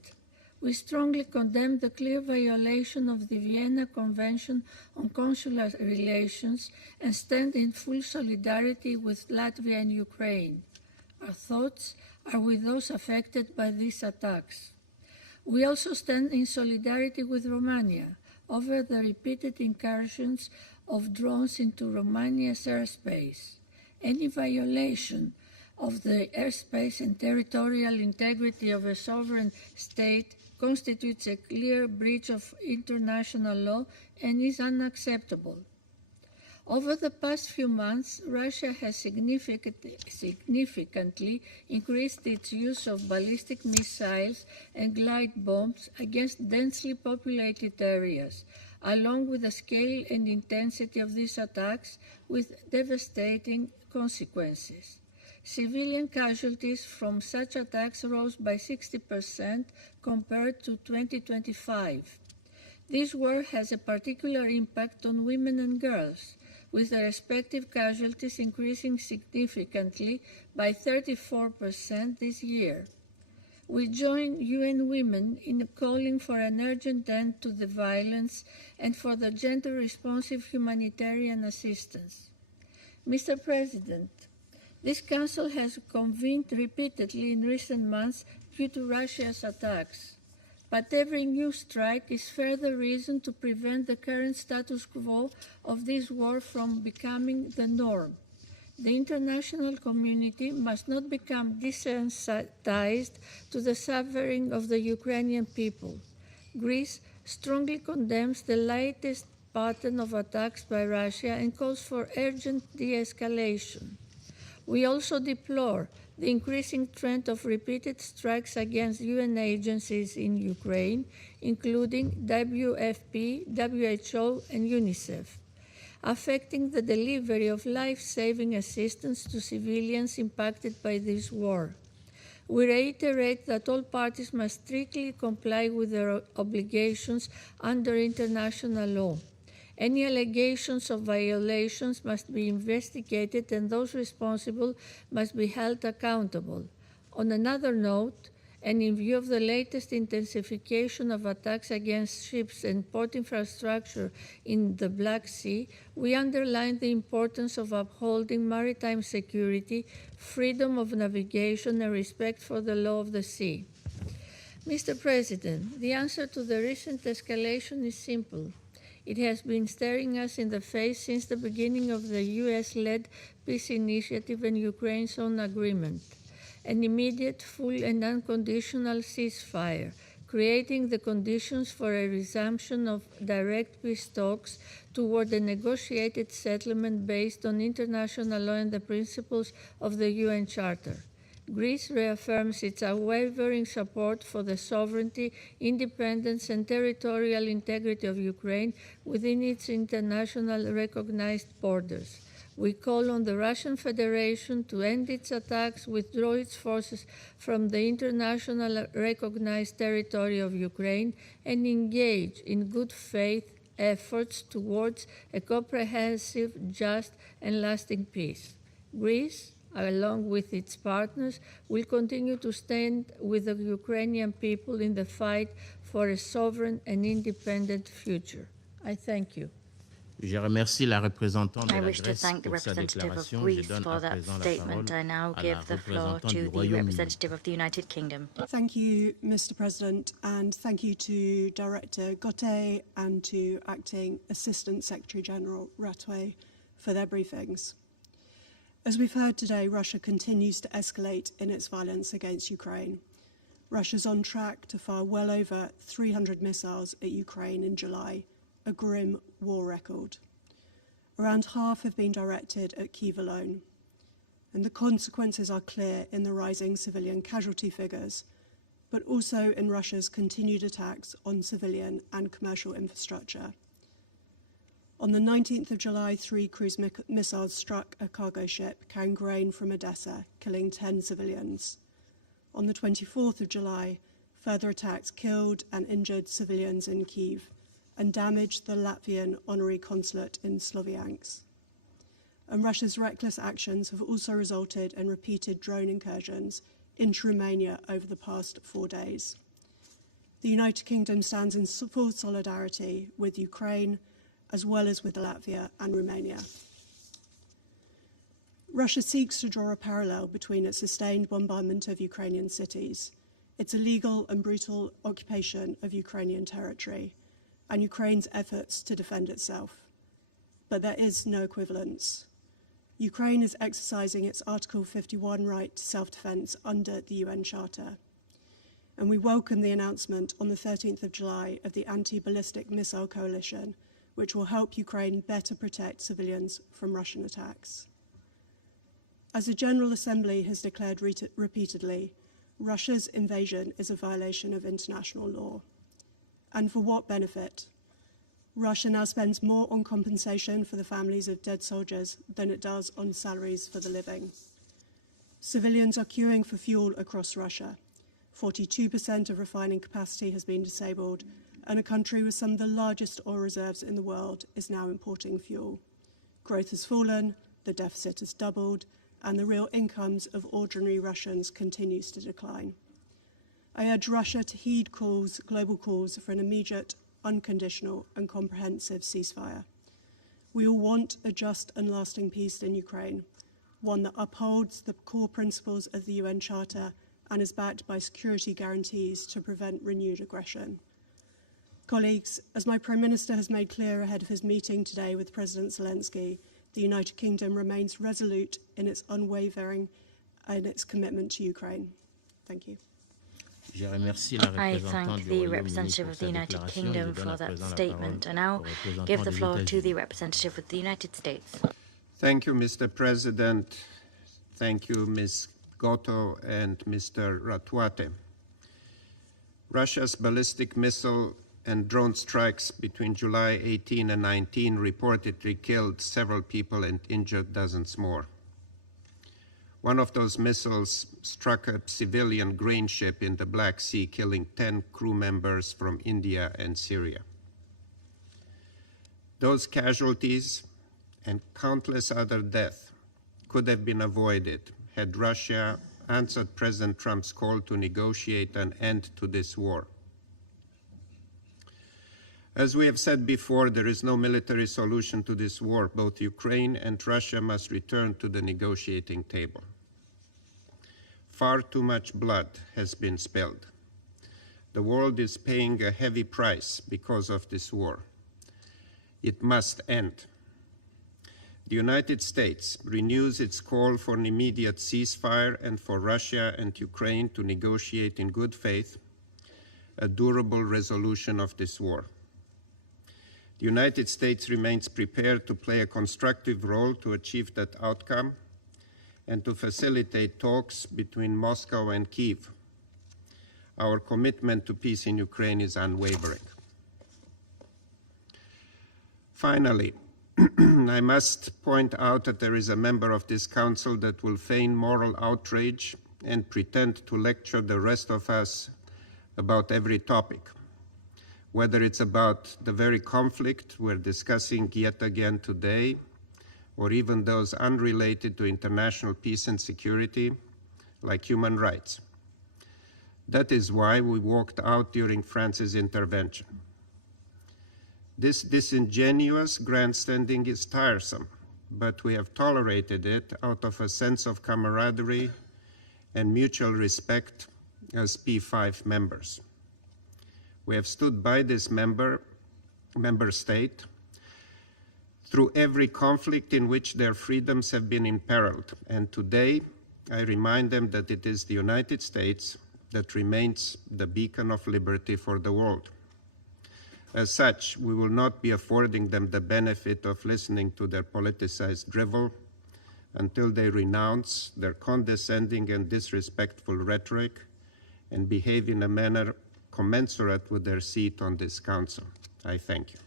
We strongly condemn the clear violation of the Vienna Convention on Consular Relations and stand in full solidarity with Latvia and Ukraine. Our thoughts are with those affected by these attacks. We also stand in solidarity with Romania over the repeated incursions of drones into Romania's airspace. Any violation of the airspace and territorial integrity of a sovereign state constitutes a clear breach of international law and is unacceptable. Over the past few months, Russia has significantly increased its use of ballistic missiles and glide bombs against densely populated areas, along with the scale and intensity of these attacks with devastating consequences. Civilian casualties from such attacks rose by 60% compared to 2025. This war has a particular impact on women and girls, with the respective casualties increasing significantly by 34% this year. We join UN Women in calling for an urgent end to the violence and for the gender-responsive humanitarian assistance. Mr. President, this Council has convened repeatedly in recent months due to Russia's attacks. But every new strike is further reason to prevent the current status quo of this war from becoming the norm. The international community must not become desensitized to the suffering of the Ukrainian people. Greece strongly condemns the latest pattern of attacks by Russia and calls for urgent de-escalation. We also deplore the increasing trend of repeated strikes against UN agencies in Ukraine, including WFP, WHO, and UNICEF, affecting the delivery of life-saving assistance to civilians impacted by this war. We reiterate that all parties must strictly comply with their obligations under international law. Any allegations of violations must be investigated and those responsible must be held accountable. On another note, and in view of the latest intensification of attacks against ships and port infrastructure in the Black Sea, we underline the importance of upholding maritime security, freedom of navigation, and respect for the law of the sea. Mr. President, the answer to the recent escalation is simple. It has been staring us in the face since the beginning of the US-led peace initiative and Ukraine's own agreement. An immediate, full, and unconditional ceasefire, creating the conditions for a resumption of direct peace talks toward a negotiated settlement based on international law and the principles of the UN Charter. Greece reaffirms its unwavering support for the sovereignty, independence, and territorial integrity of Ukraine within its international recognized borders. We call on the Russian Federation to end its attacks, withdraw its forces from the international recognized territory of Ukraine, and engage in good faith efforts towards a comprehensive, just, and lasting peace. Greece, along with its partners, will continue to stand with the Ukrainian people in the fight for a sovereign and independent future. I thank you. Je remercie la représentante de I la wish to Grèce thank the pour sa representative of déclaration. Je Greece donne for à that présent la statement. I parole now à la give the floor représentante to du the Royaume-Uni. representative of the United Kingdom. Thank you, Mr. President, and thank you to Director Gauthier and to Acting Assistant Secretary General Ratouet for their briefings. As we've heard today, Russia continues to escalate in its violence against Ukraine. Russia's on track to fire well over 300 missiles at Ukraine in July, a grim war record. Around half have been directed at Kyiv alone, and the consequences are clear in the rising civilian casualty figures, but also in Russia's continued attacks on civilian and commercial infrastructure. On the 19th of July, 3 cruise missiles struck a cargo ship carrying grain from Odessa, killing 10 civilians. On the 24th of July, further attacks killed and injured civilians in Kyiv and damaged the Latvian honorary consulate in Sloviansk. And Russia's reckless actions have also resulted in repeated drone incursions into Romania over the past 4 days. The United Kingdom stands in full solidarity with Ukraine, as well as with Latvia and Romania. Russia seeks to draw a parallel between its sustained bombardment of Ukrainian cities, its illegal and brutal occupation of Ukrainian territory, and Ukraine's efforts to defend itself. But there is no equivalence. Ukraine is exercising its Article 51 right to self-defense under the UN Charter. And we welcome the announcement on the 13th of July of the Anti-Ballistic Missile Coalition, which will help Ukraine better protect civilians from Russian attacks. As the General Assembly has declared repeatedly, Russia's invasion is a violation of international law. And for what benefit? Russia now spends more on compensation for the families of dead soldiers than it does on salaries for the living. Civilians are queuing for fuel across Russia. 42% of refining capacity has been disabled, and a country with some of the largest oil reserves in the world is now importing fuel. Growth has fallen, the deficit has doubled, and the real incomes of ordinary Russians continues to decline. I urge Russia to heed global calls for an immediate, unconditional, and comprehensive ceasefire. We all want a just and lasting peace in Ukraine, one that upholds the core principles of the UN Charter and is backed by security guarantees to prevent renewed aggression. Colleagues, as my Prime Minister has made clear ahead of his meeting today with President Zelensky, the United Kingdom remains resolute in its unwavering and its commitment to Ukraine. Thank you. I thank the representative of the United Kingdom for that statement. I now give the floor to the representative of the United States. Thank you, Mr. President. Thank you, Ms. Goto and Mr. Ratwate. Russia's ballistic missile and drone strikes between July 18 and 19 reportedly killed several people and injured dozens more. One of those missiles struck a civilian grain ship in the Black Sea, killing 10 crew members from India and Syria. Those casualties and countless other deaths could have been avoided had Russia answered President Trump's call to negotiate an end to this war. As we have said before, there is no military solution to this war. Both Ukraine and Russia must return to the negotiating table. Far too much blood has been spilled. The world is paying a heavy price because of this war. It must end. The United States renews its call for an immediate ceasefire and for Russia and Ukraine to negotiate in good faith a durable resolution of this war. The United States remains prepared to play a constructive role to achieve that outcome and to facilitate talks between Moscow and Kyiv. Our commitment to peace in Ukraine is unwavering. Finally, I must point out that there is a member of this Council that will feign moral outrage and pretend to lecture the rest of us about every topic, whether it's about the very conflict we're discussing yet again today, or even those unrelated to international peace and security, like human rights. That is why we walked out during France's intervention. This disingenuous grandstanding is tiresome, but we have tolerated it out of a sense of camaraderie and mutual respect as P5 members. We have stood by this member state through every conflict in which their freedoms have been imperiled, and today I remind them that it is the United States that remains the beacon of liberty for the world. As such, we will not be affording them the benefit of listening to their politicized drivel until they renounce their condescending and disrespectful rhetoric and behave in a manner commensurate with their seat on this council. I thank you.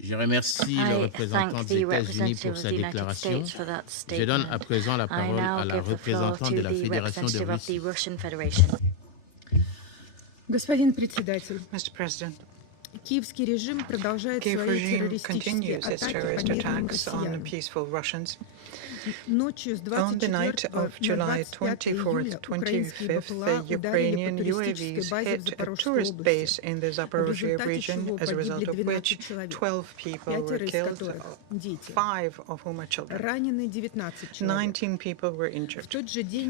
Je remercie le représentant des États-Unis pour sa déclaration. Je donne à présent la parole à la représentante de la Fédération de Russie. Господин председатель, Mr. President, Киевский режим продолжает свои террористические атаки по мирным россиянам. On the night of July 24th, 25th, the Ukrainian UAVs hit a tourist base in the Zaporozhye region, as a result of which 12 people were killed, 5 of whom are children. 19 people were injured.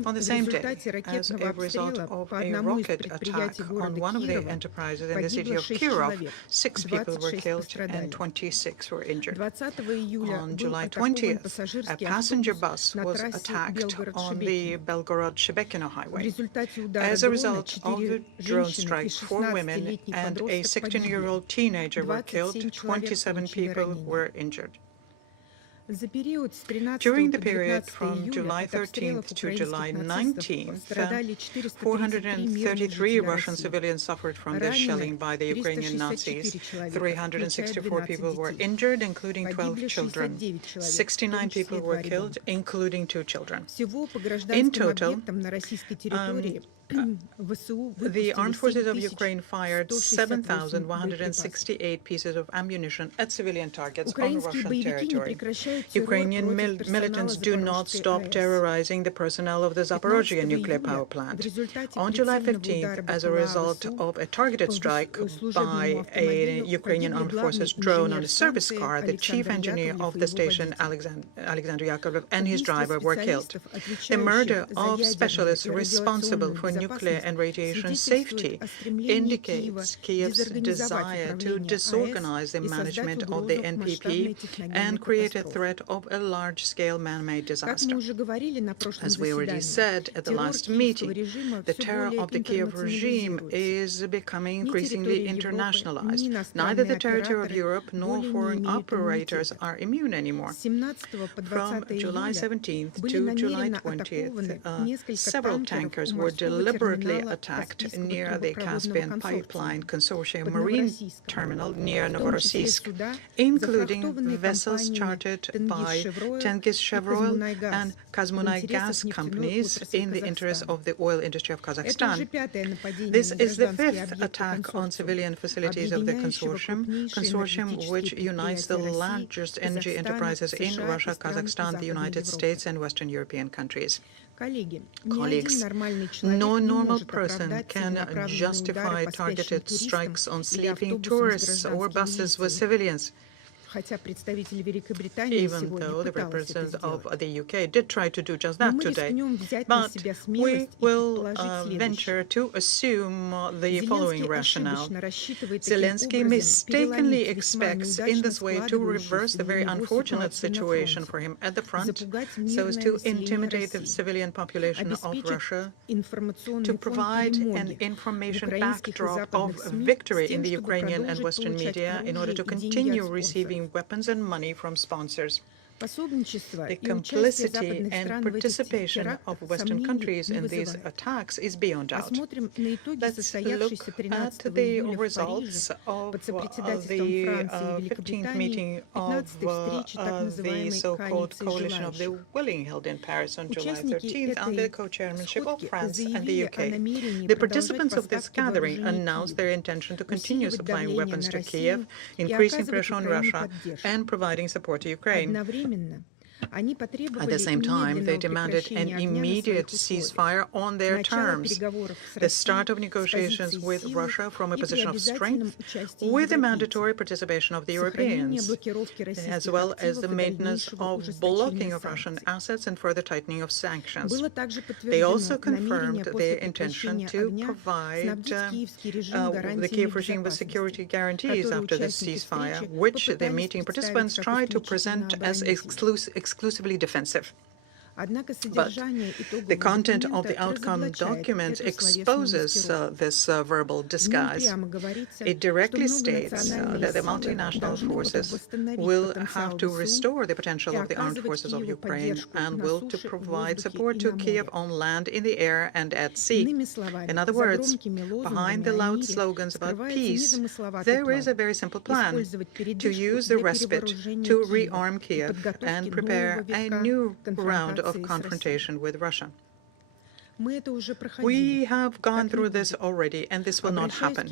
On the same day, as a result of a rocket attack on one of the enterprises in the city of Kirov, 6 people were killed and 26 were injured. On July 20th, a passenger bus was attacked on the Belgorod-Shebekino highway. As a result of the drone strike, 4 women and a 16-year-old teenager were killed, 27 people were injured. During the period from July 13th to July 19th, 433 Russian civilians suffered from the shelling by the Ukrainian Nazis. 364 people were injured, including 12 children. 69 people were killed, including 2 children. In total, the armed forces of Ukraine fired 7,168 pieces of ammunition at civilian targets on Russian territory. Ukrainian militants do not stop terrorizing the personnel of the Zaporozhye nuclear power plant. On July 15th, as a result of a targeted strike by a Ukrainian armed forces drone on a service car, the chief engineer of the station, Alexander Yakovlev, and his driver were killed. The murder of specialists responsible for nuclear and radiation safety indicates Kiev's desire to disorganize the management of the NPP and create a threat of a large-scale man-made disaster. As we already said at the last meeting, the terror of the Kiev regime is becoming increasingly internationalized. Neither the territory of Europe nor foreign operators are immune anymore. From July 17th to July 20th, several tankers were deliberately attacked near the Caspian Pipeline Consortium marine terminal near Novorossiysk, including vessels chartered by Tengiz Chevroil and Kazmunay gas companies in the interest of the oil industry of Kazakhstan. This is the fifth attack on civilian facilities of the consortium which unites the largest energy enterprises in Russia, Kazakhstan, the United States, and Western European countries. Colleagues, no normal person can justify targeted strikes on sleeping tourists or buses with civilians, even though the representative of the UK did try to do just that today. But we will venture to assume the following rationale. Zelensky mistakenly expects in this way to reverse the very unfortunate situation for him at the front, so as to intimidate the civilian population of Russia, to provide an information backdrop of victory in the Ukrainian and Western media in order to continue receiving weapons and money from sponsors. The complicity and participation of Western countries in these attacks is beyond doubt. Let's look at the results of the 15th meeting of the so-called Coalition of the Willing held in Paris on July 13th under the co-chairmanship of France and the UK. The participants of this gathering announced their intention to continue supplying weapons to Kiev, increasing pressure on Russia, and providing support to Ukraine. At the same time, they demanded an immediate ceasefire on their terms, the start of negotiations with Russia from a position of strength, with the mandatory participation of the Europeans, as well as the maintenance of blocking of Russian assets and further tightening of sanctions. They also confirmed their intention to provide the Kiev regime with security guarantees after the ceasefire, which the meeting participants tried to present as exclusively defensive. But the content of the outcome document exposes this verbal disguise. It directly states that the multinational forces will have to restore the potential of the armed forces of Ukraine and will to provide support to Kiev on land, in the air, and at sea. In other words, behind the loud slogans about peace, there is a very simple plan: to use the respite to rearm Kiev and prepare a new round of confrontation with Russia. We have gone through this already, and this will not happen.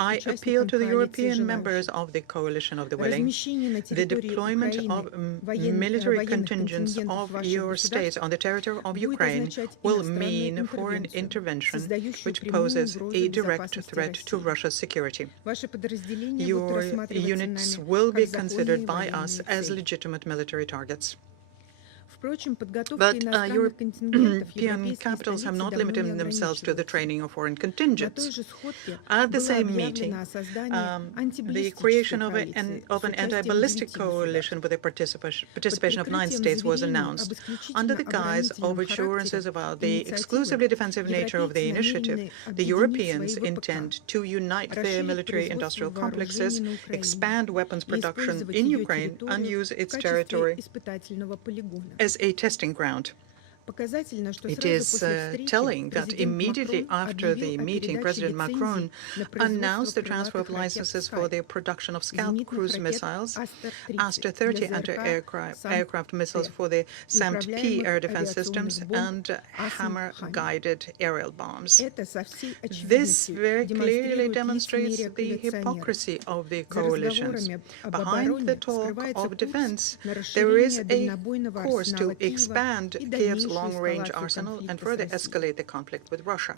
I appeal to the European members of the Coalition of the Willing. The deployment of military contingents of your states on the territory of Ukraine will mean foreign intervention which poses a direct threat to Russia's security. Your units will be considered by us as legitimate military targets. But European capitals have not limited themselves to the training of foreign contingents. At the same meeting, the creation of an anti-ballistic coalition with the participation of 9 states was announced. Under the guise of assurances about the exclusively defensive nature of the initiative, the Europeans intend to unite their military-industrial complexes, expand weapons production in Ukraine, and use its territory as a testing ground. It is telling that immediately after the meeting, President Macron announced the transfer of licenses for the production of Scalp cruise missiles, Aster 30 anti-aircraft missiles for the SAMP-P air defense systems, and Hammer-guided aerial bombs. This very clearly demonstrates the hypocrisy of the coalitions. Behind the talk of defense, there is a course to expand Kiev's long-range arsenal and further escalate the conflict with Russia.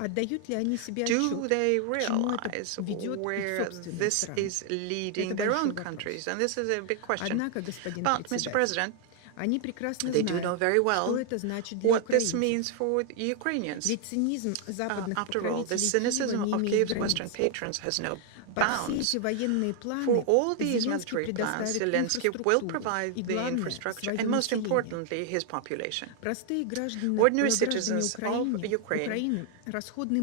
Do they realize where this is leading their own countries? And this is a big question. But, Mr. President, They do know very well what this means for the Ukrainians. After all, the cynicism of Kiev's Western patrons has no bounds. For all these military plans, Zelensky will provide the infrastructure and, most importantly, his population. Ordinary citizens of Ukraine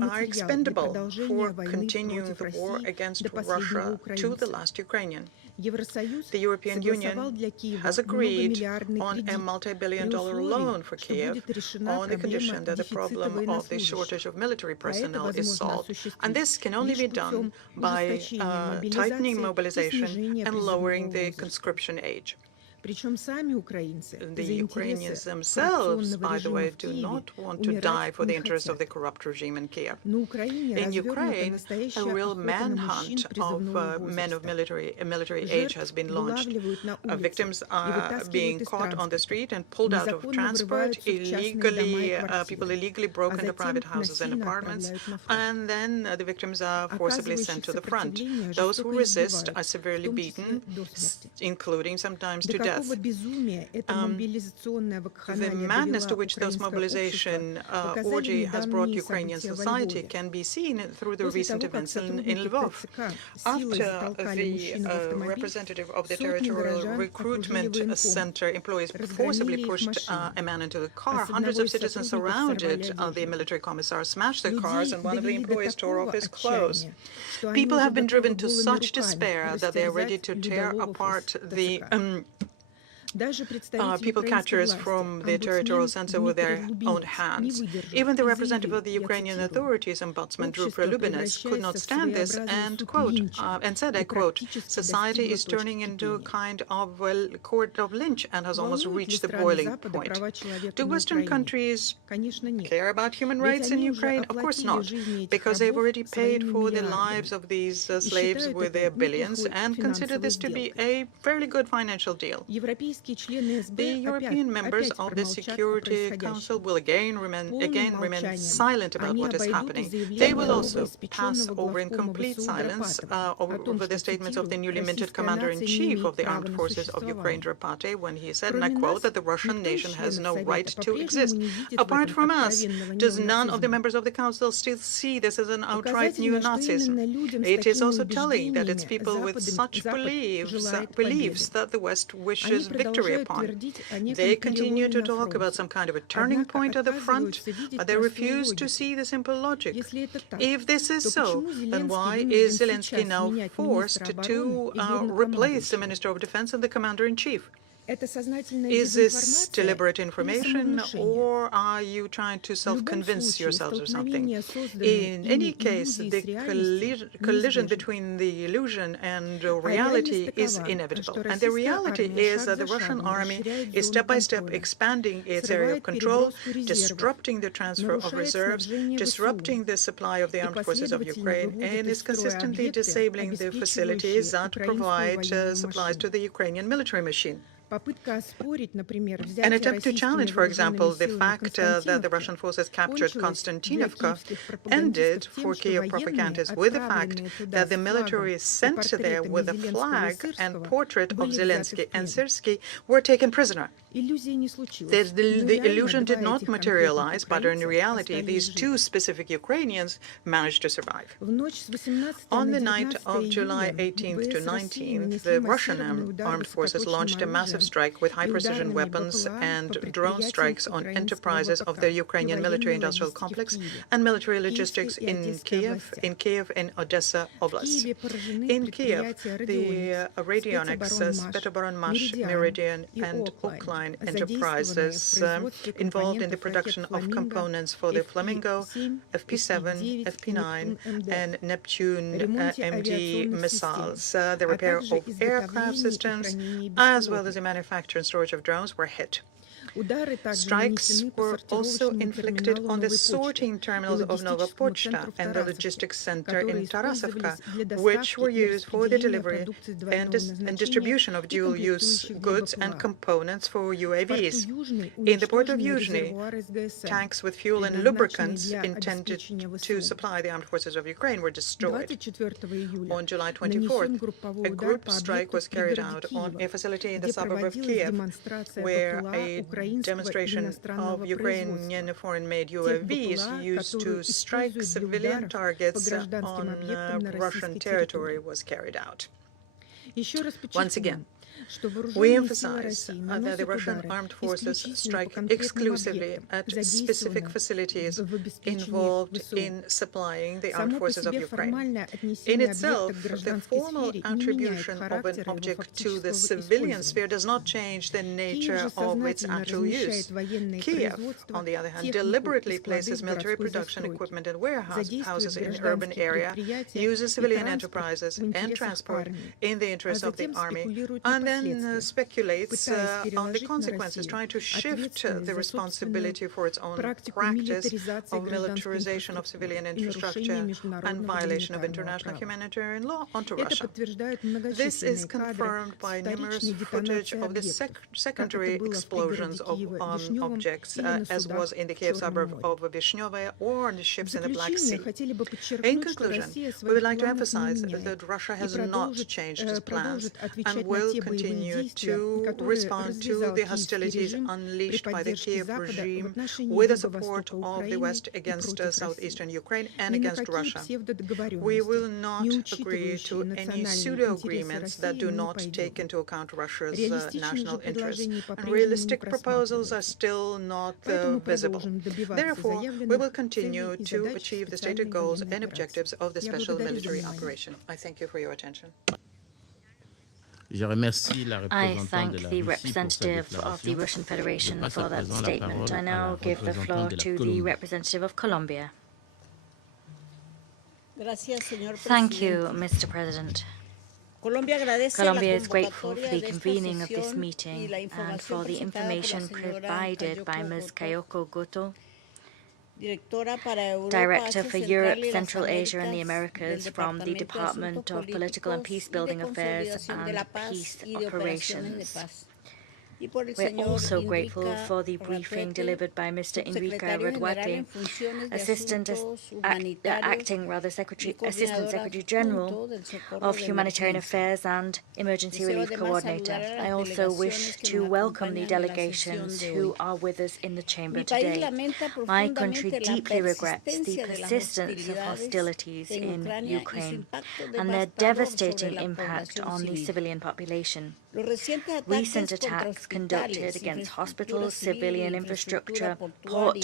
are expendable for continuing the war against Russia to the last Ukrainian. The European Union has agreed on a multi-billion-dollar loan for Kiev on the condition that the problem of the shortage of military personnel is solved. And this can only be done by tightening mobilization and lowering the conscription age. The Ukrainians themselves, by the way, do not want to die for the interests of the corrupt regime in Kiev. In Ukraine, a real manhunt of men of military age has been launched. Victims are being caught on the street and pulled out of transport, people illegally broke into private houses and apartments, and then the victims are forcibly sent to the front. Those who resist are severely beaten, including sometimes to death. The madness to which this mobilization orgy has brought Ukrainian society can be seen through the recent events in Lvov. After the representative of the Territorial Recruitment Center employees forcibly pushed a man into the car, hundreds of citizens surrounded the military commissar, smashed their cars, and one of the employees tore off his clothes. People have been driven to such despair that they are ready to tear apart the people catchers from the territorial center with their own hands. Even the representative of the Ukrainian authorities, Ombudsman Drew Prelubinets, could not stand this and said, I quote, "Society is turning into a kind of court of lynch and has almost reached the boiling point." Do Western countries care about human rights in Ukraine? Of course not, because they've already paid for the lives of these slaves with their billions and consider this to be a fairly good financial deal. The European members of the Security Council will again remain silent about what is happening. They will also pass over in complete silence over the statements of the newly minted Commander-in-Chief of the Armed Forces of Ukraine, Rapate, when he said, and I quote, that the Russian nation has no right to exist. Apart from us, does none of the members of the Council still see this as an outright neo-Nazism? It is also telling that it's people with such beliefs that the West wishes victory upon. They continue to talk about some kind of a turning point at the front, but they refuse to see the simple logic. If this is so, then why is Zelensky now forced to replace the Minister of Defense and the Commander-in-Chief? Is this deliberate information, or are you trying to self-convince yourselves or something? In any case, the collision between the illusion and reality is inevitable. And the reality is that the Russian army is step-by-step expanding its area of control, disrupting the transfer of reserves, disrupting the supply of the armed forces of Ukraine, and is consistently disabling the facilities that provide supplies to the Ukrainian military machine. An attempt to challenge, for example, the fact that the Russian forces captured Konstantinovka ended for Kiev propagandists with the fact that the military sent there with a flag and portrait of Zelensky and Syrskyi were taken prisoner. The illusion did not materialize, but in reality, these two specific Ukrainians managed to survive. On the night of July 18th to 19th, the Russian armed forces launched a massive strike with high-precision weapons and drone strikes on enterprises of the Ukrainian military-industrial complex and military logistics in Kiev and Odessa Oblast. In Kiev, the radionics, Spetoboronmash, Meridian, and Oakline enterprises involved in the production of components for the Flamingo, FP7, FP9, and Neptune MD missiles. The repair of aircraft systems, as well as the manufacture and storage of drones, were hit. Strikes were also inflicted on the sorting terminals of Nova Pochta and the logistics center in Tarasovka, which were used for the delivery and distribution of dual-use goods and components for UAVs. In the port of Yuzhny, tanks with fuel and lubricants intended to supply the armed forces of Ukraine were destroyed. On July 24th, a group strike was carried out on a facility in the suburb of Kiev, where a demonstration of Ukrainian foreign-made UAVs used to strike civilian targets on Russian territory was carried out. Once again, we emphasize that the Russian armed forces strike exclusively at specific facilities involved in supplying the armed forces of Ukraine. In itself, the formal attribution of an object to the civilian sphere does not change the nature of its actual use. Kiev, on the other hand, deliberately places military production equipment in warehouses in urban area, uses civilian enterprises and transport in the interest of the army, and then speculates on the consequences, trying to shift the responsibility for its own practice of militarization of civilian infrastructure and violation of international humanitarian law onto Russia. This is confirmed by numerous footage of the secondary explosions of objects, as was in the Kiev suburb of Vishnyoye or on the ships in the Black Sea. In conclusion, we would like to emphasize that Russia has not changed its plans and will continue to respond to the hostilities unleashed by the Kiev regime with the support of the West against southeastern Ukraine and against Russia. We will not agree to any pseudo-agreements that do not take into account Russia's national interests. And realistic proposals are still not visible. Therefore, we will continue to achieve the stated goals and objectives of the special military operation. I thank you for your attention. I thank the representative of the Russian Federation for that statement. I now give the floor to the representative of Colombia. Thank you, Mr. President. Colombia is grateful for the convening of this meeting and for the information provided by Ms. Kayoko Goto, Director for Europe, Central Asia and the Americas from the Department of Political and Peace-Building Affairs and Peace Operations. We're also grateful for the briefing delivered by Mr. Enrique Reduarte, Assistant Secretary General of Humanitarian Affairs and Emergency Relief Coordinator. I also wish to welcome the delegations who are with us in the chamber today. My country deeply regrets the persistence of hostilities in Ukraine and their devastating impact on the civilian population. Recent attacks conducted against hospitals, civilian infrastructure, port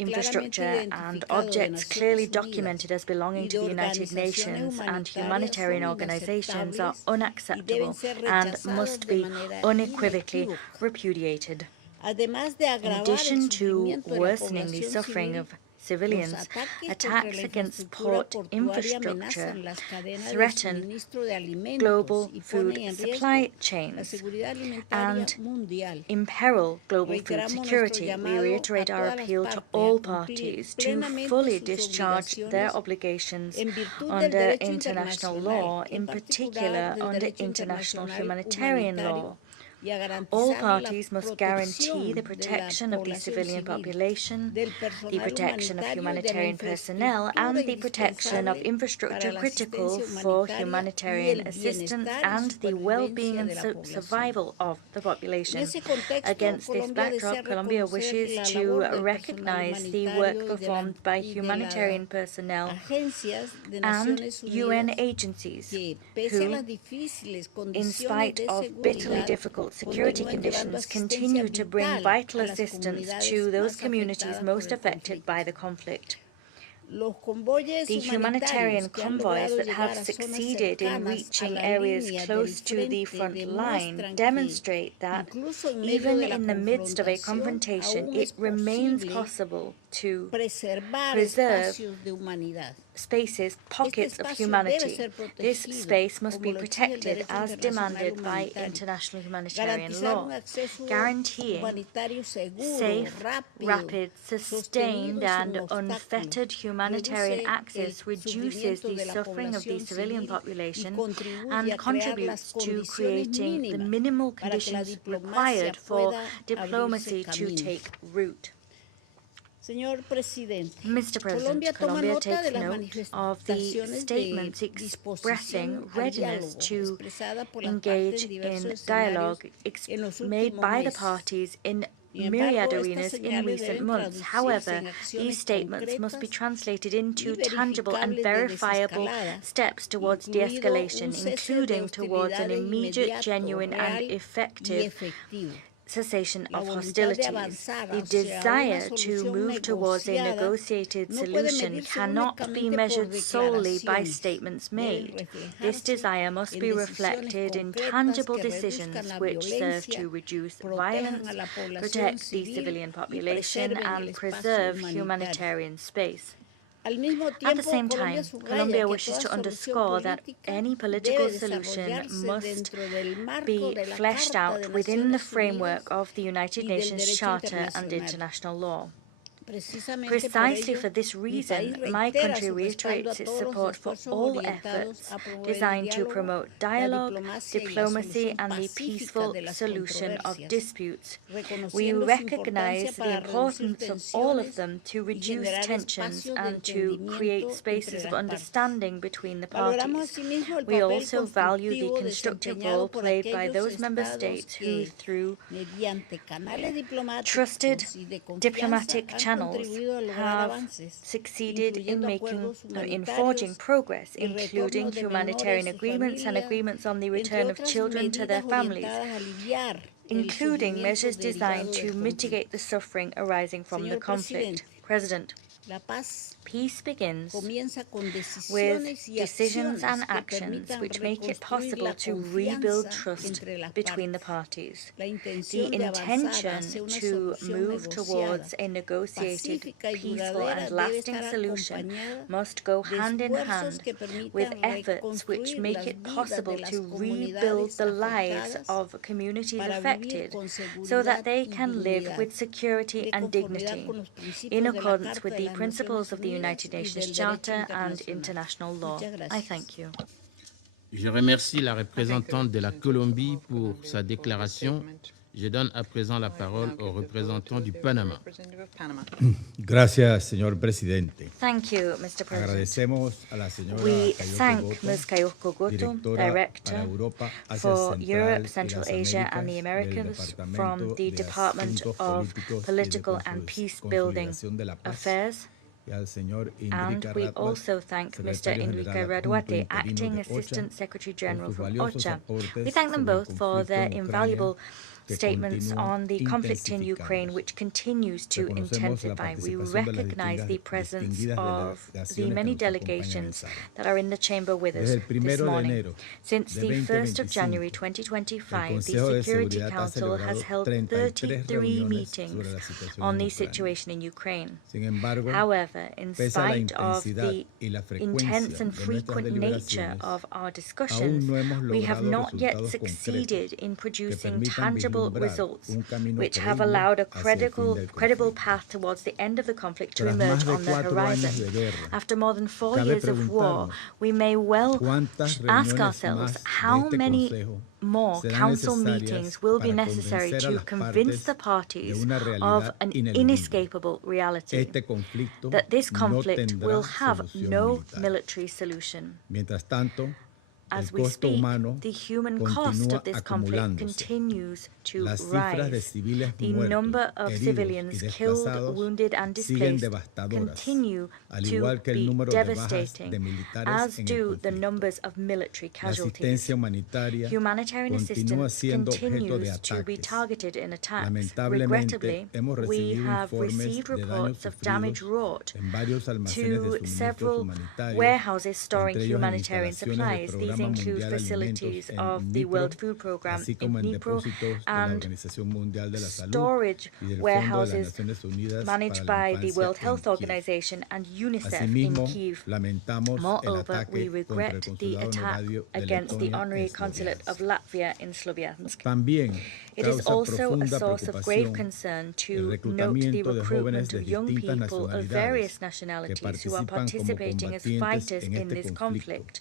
infrastructure, and objects clearly documented as belonging to the United Nations and humanitarian organizations are unacceptable and must be unequivocally repudiated. In addition to worsening the suffering of civilians, attacks against port infrastructure threaten global food supply chains and imperil global food security. We reiterate our appeal to all parties to fully discharge their obligations under international law, in particular under international humanitarian law. All parties must guarantee the protection of the civilian population, the protection of humanitarian personnel, and the protection of infrastructure critical for humanitarian assistance and the well-being and survival of the population. Against this backdrop, Colombia wishes to recognize the work performed by humanitarian personnel and UN agencies who, in spite of bitterly difficult security conditions, continue to bring vital assistance to those communities most affected by the conflict. The humanitarian convoys that have succeeded in reaching areas close to the front line demonstrate that even in the midst of a confrontation, it remains possible to preserve spaces, pockets of humanity. This space must be protected as demanded by international humanitarian law, guaranteeing safe, rapid, sustained and unfettered humanitarian access reduces the suffering of the civilian population and contributes to creating the minimal conditions required for diplomacy to take root. Mr. President, Colombia takes note of the statements expressing readiness to engage in dialogue made by the parties in myriad arenas in recent months. However, these statements must be translated into tangible and verifiable steps towards de-escalation, including towards an immediate, genuine, and effective cessation of hostilities. The desire to move towards a negotiated solution cannot be measured solely by statements made. This desire must be reflected in tangible decisions which serve to reduce violence, protect the civilian population, and preserve humanitarian space. At the same time, Colombia wishes to underscore that any political solution must be fleshed out within the framework of the United Nations Charter and international law. Precisely for this reason, my country reiterates its support for all efforts designed to promote dialogue, diplomacy, and the peaceful solution of disputes. We recognize the importance of all of them to reduce tensions and to create spaces of understanding between the parties. We also value the constructive role played by those member states who, through trusted diplomatic channels, have succeeded in forging progress, including humanitarian agreements and agreements on the return of children to their families, including measures designed to mitigate the suffering arising from the conflict. President, peace begins with decisions and actions which make it possible to rebuild trust between the parties. The intention to move towards a negotiated, peaceful, and lasting solution must go hand in hand with efforts which make it possible to rebuild the lives of communities affected so that they can live with security and dignity in accordance with the principles of the United Nations Charter and international law. I thank you. Je remercie la représentante de la Colombie pour sa déclaration. Je donne à présent la parole au représentant du Panama. Gracias, señor presidente. Thank you, Mr. President. Agradecemos a la señora We thank Ms. Kayoko Goto, Director for Europe, Central Asia and the Americas from the Department of Political and Peace Building Affairs. And we also thank Mr. Enrique Raduate, Acting Assistant Secretary General from OCHA. We thank them both for their invaluable statements on the conflict in Ukraine, which continues to intensify. We recognize the presence of the many delegations that are in the chamber with us this morning. Since the 1st of January 2025, the Security Council has held 33 meetings on the situation in Ukraine. However, in spite of the intense and frequent nature of our discussions, we have not yet succeeded in producing tangible results which have allowed a credible path towards the end of the conflict to emerge on the horizon. After more than 4 years of war, we may well ask ourselves how many more council meetings will be necessary to convince the parties of an inescapable reality, that this conflict will have no military solution. As we speak, the human cost of this conflict continues to rise. The number of civilians killed, wounded, and displaced continue to be devastating, as do the numbers of military casualties. Humanitarian assistance continues to be targeted in attacks. Regrettably, we have received reports of damage wrought to several warehouses storing humanitarian supplies. These include facilities of the World Food Programme in Dnipro and storage warehouses managed by the World Health Organization and UNICEF in Kyiv. Moreover, we regret the attack against the Honorary Consulate of Latvia in Slovyansk. It is also a source of grave concern to note the recruitment of young people of various nationalities who are participating as fighters in this conflict.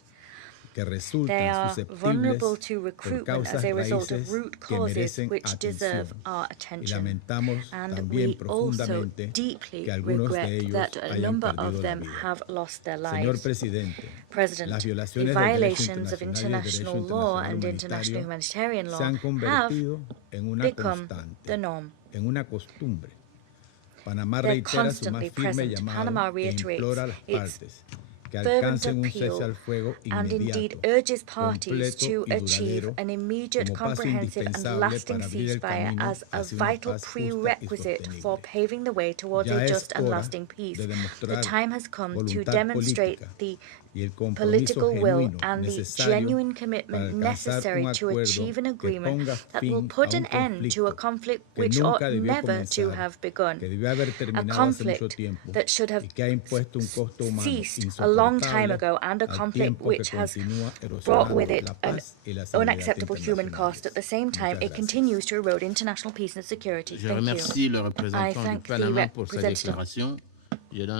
They are vulnerable to recruitment as a result of root causes which deserve our attention. And we also deeply regret that a number of them have lost their lives. President, the violations of international law and international humanitarian law have become the norm. They're constantly present. Panama reiterates its fervent appeal and indeed urges parties to achieve an immediate, comprehensive and lasting ceasefire as a vital prerequisite for paving the way towards a just and lasting peace. The time has come to demonstrate the political will and the genuine commitment necessary to achieve an agreement that will put an end to a conflict which ought never to have begun. A conflict that should have ceased a long time ago, and a conflict which has brought with it an unacceptable human cost. At the same time, it continues to erode international peace and security. Thank you. I thank the representative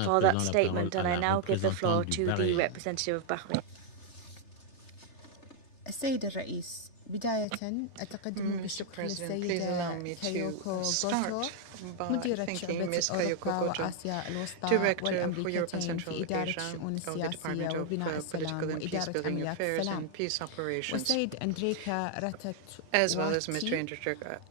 for that statement, and I now give the floor to the representative of Bahrain. السيد الرئيس بداية أتقدم بالشكر للسيدة كايوكو غوتو مديرة شعبة أوروبا وآسيا الوسطى والأمريكتين في إدارة الشؤون السياسية وبناء السلام وإدارة عمليات السلام والسيد أندريكا راتات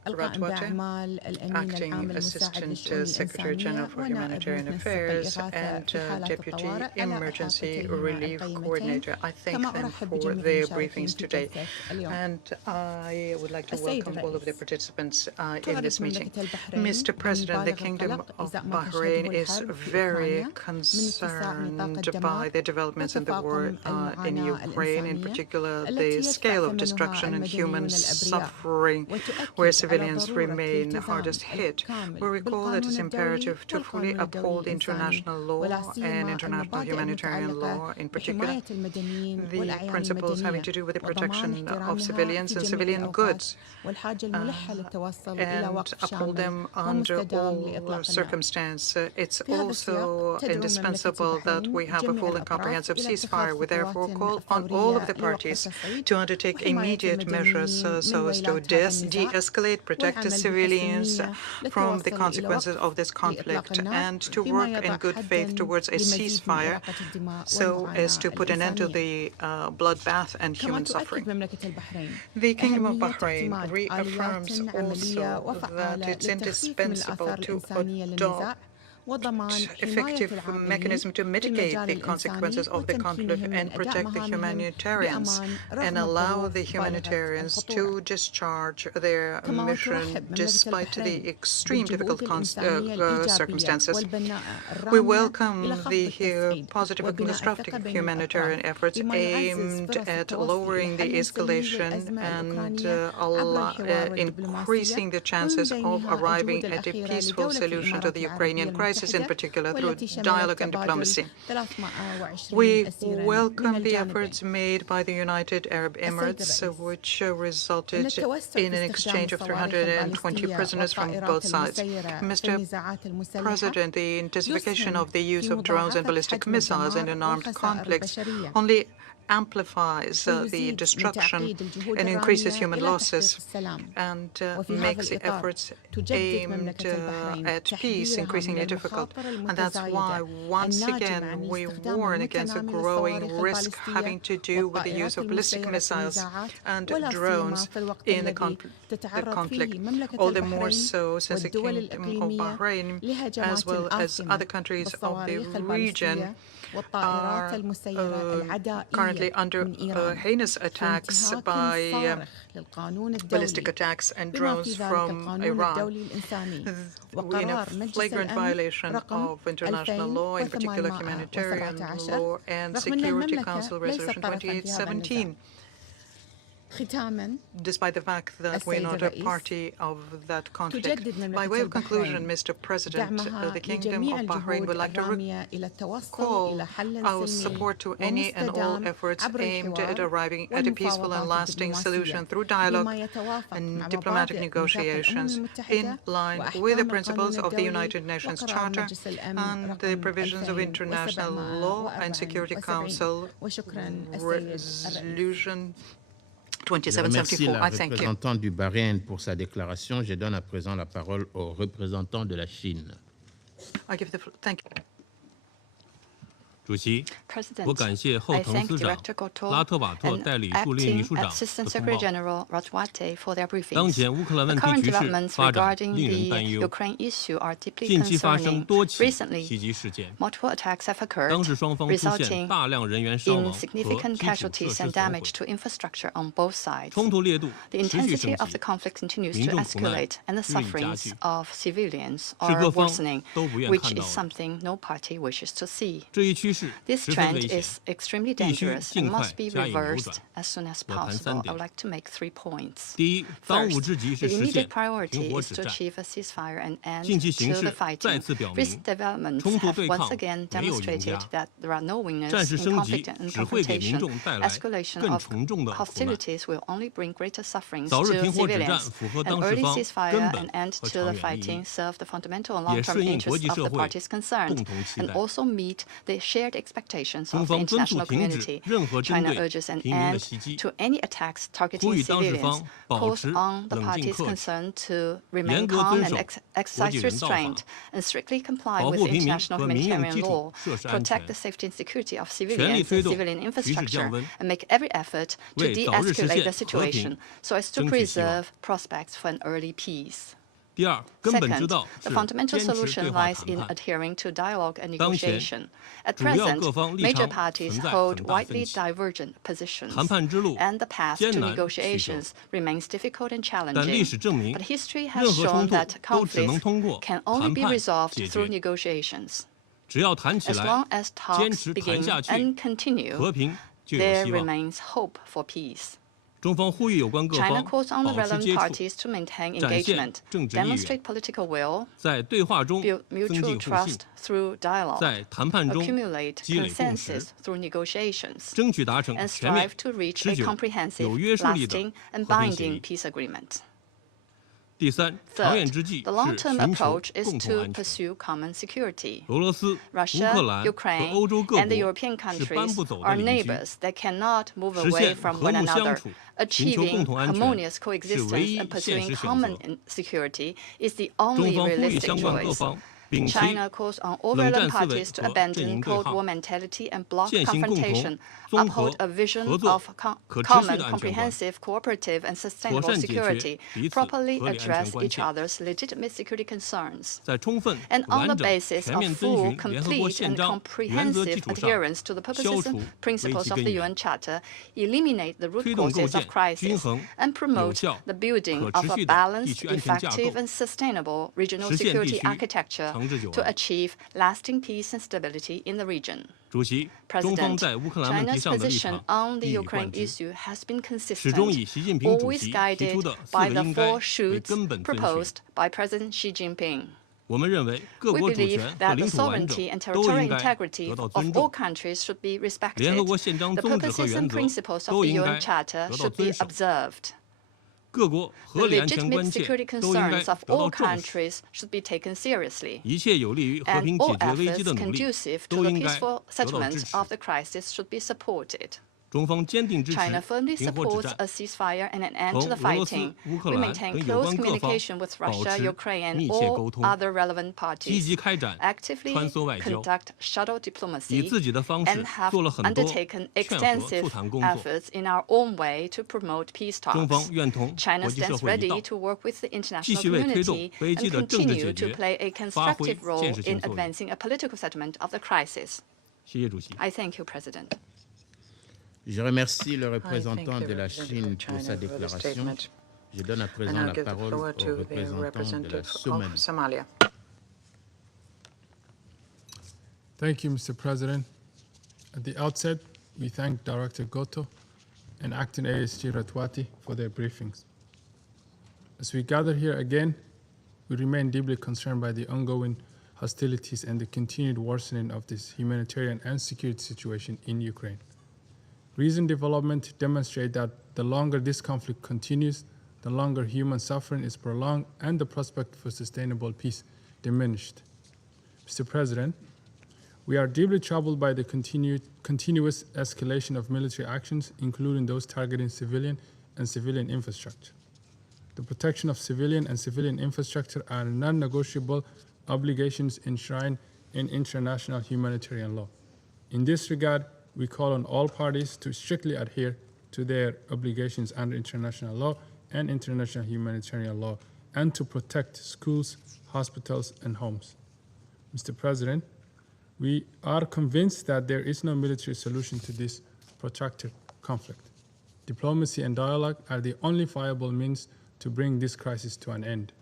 القائم بأعمال الأمين العام المساعد للشؤون الإنسانية ونائب منسق الإغاثة في حالات الطوارئ على إحاطتهما القيمتين كما أرحب بجميع المشاركين في جلسة اليوم. I would like to welcome all of the participants in this meeting. Mr. President, the Kingdom of Bahrain is very concerned by the developments in the war in Ukraine, in particular the scale of destruction and human suffering where civilians remain hardest hit. We recall that it is imperative to fully uphold international law and international humanitarian law, in particular the principles having to do with the protection of civilians and civilian goods, and uphold them under all circumstances. It's also indispensable that we have a full and comprehensive ceasefire. We therefore call on all of the parties to undertake immediate measures so as to de-escalate, protect the civilians from the consequences of this conflict, and to work in good faith towards a ceasefire so as to put an end to the bloodbath and human suffering. The Kingdom of Bahrain reaffirms also that it's indispensable to adopt effective mechanism to mitigate the consequences of the conflict and protect the humanitarians and allow the humanitarians to discharge their mission despite the extreme difficult circumstances. We welcome the positive and constructive humanitarian efforts aimed at lowering the escalation and increasing the chances of arriving at a peaceful solution to the Ukrainian crisis, in particular through dialogue and diplomacy. We welcome the efforts made by the United Arab Emirates, which resulted in an exchange of 320 prisoners from both sides. Mr. President, the intensification of the use of drones and ballistic missiles in an armed conflict only amplifies the destruction and increases human losses and makes the efforts aimed at peace increasingly difficult. And that's why, once again, we warn against a growing risk having to do with the use of ballistic missiles and drones in the conflict, all the more so since the Kingdom of Bahrain, as well as other countries of the region, are currently under heinous attacks by ballistic attacks and drones from Iran, in a flagrant violation of international law, in particular humanitarian law and Security Council Resolution 2817. despite the fact that we're not a party of that conflict. By way of conclusion, Mr. President, the Kingdom of Bahrain would like to recall our support to any and all efforts aimed at arriving at a peaceful and lasting solution through dialogue and diplomatic negotiations in line with the principles of the United Nations Charter and the provisions of international law and Security Council Resolution Je remercie la représentante du Bahreïn pour sa déclaration. Je donne à présent la parole au représentant de la Chine.主席，我感谢后藤司长、拉特瓦特代理驻联秘书长的通报。当前乌克兰问题局势发展令人担忧，近期发生多起袭击事件，当事双方出现大量人员伤亡和基础设施损毁，冲突烈度持续升级，民众苦难日益加剧，是各方都不愿看到的。这一趋势 This trend is extremely dangerous and must be reversed as soon as possible. I would like to make 3 points. First, the immediate priority is to achieve a ceasefire and end to the fighting. Recent developments have once again demonstrated that there are no winners in conflict and confrontation. Escalation of hostilities will only bring greater sufferings to civilians. An early ceasefire and end to the fighting serve the fundamental and long-term interests of the parties concerned and also meet the shared expectations of the international community. China urges an end to any attacks targeting civilians, calls on the parties concerned to remain calm and exercise restraint, and strictly comply with international humanitarian law, protect the safety and security of civilians and civilian infrastructure, and make every effort to de-escalate the situation so as to preserve prospects for an early peace. Second, the fundamental solution lies in adhering to dialogue and negotiation. At present, major parties hold widely divergent positions, and the path to negotiations remains difficult and challenging. But history has shown that conflicts can only be resolved through negotiations. As long as talks begin and continue, there remains hope for peace. China calls on the relevant parties to maintain engagement, demonstrate political will, build mutual trust through dialogue, accumulate consensus through negotiations, and strive to reach a comprehensive, lasting, and binding peace agreement. Third, the long-term approach is to pursue common security. Russia, Ukraine, and the European countries are neighbors that cannot move away from one another. Achieving harmonious coexistence and pursuing common security is the only realistic choice. China calls on all relevant parties to abandon Cold War mentality and bloc confrontation, uphold a vision of common, comprehensive, cooperative, and sustainable security, properly address each other's legitimate security concerns, and on the basis of full, complete, and comprehensive adherence to the purposes and principles of the UN Charter, eliminate the root causes of crisis, and promote the building of a balanced, effective, and sustainable regional security architecture to achieve lasting peace and stability in the region. President, China's position on the Ukraine issue has been consistent, always guided by the 4 shoots proposed by President Xi Jinping. We believe that the sovereignty and territorial integrity of all countries should be respected. The purposes and principles of the UN Charter should be observed. The legitimate security concerns of all countries should be taken seriously, and all efforts conducive to the peaceful settlement of the crisis should be supported. China firmly supports a ceasefire and an end to the fighting. We maintain close communication with Russia, Ukraine, and all other relevant parties, actively conduct shuttle diplomacy, and have undertaken extensive efforts in our own way to promote peace talks. China stands ready to work with the international community and continue to play a constructive role in advancing a political settlement of the crisis. I thank you, President. Je remercie le représentant de la Chine pour sa déclaration. Je donne à présent la parole au représentant de la Somalie. Thank you, Mr. President. At the outset, we thank Director Goto and Acting ASG Ratwati for their briefings. As we gather here again, we remain deeply concerned by the ongoing hostilities and the continued worsening of this humanitarian and security situation in Ukraine. Recent developments demonstrate that the longer this conflict continues, the longer human suffering is prolonged and the prospect for sustainable peace diminished. Mr. President, we are deeply troubled by the continuous escalation of military actions, including those targeting civilian and civilian infrastructure. The protection of civilian and civilian infrastructure are non-negotiable obligations enshrined in international humanitarian law. In this regard, we call on all parties to strictly adhere to their obligations under international law and international humanitarian law, and to protect schools, hospitals, and homes. Mr. President, we are convinced that there is no military solution to this protracted conflict. Diplomacy and dialogue are the only viable means to bring this crisis to an end.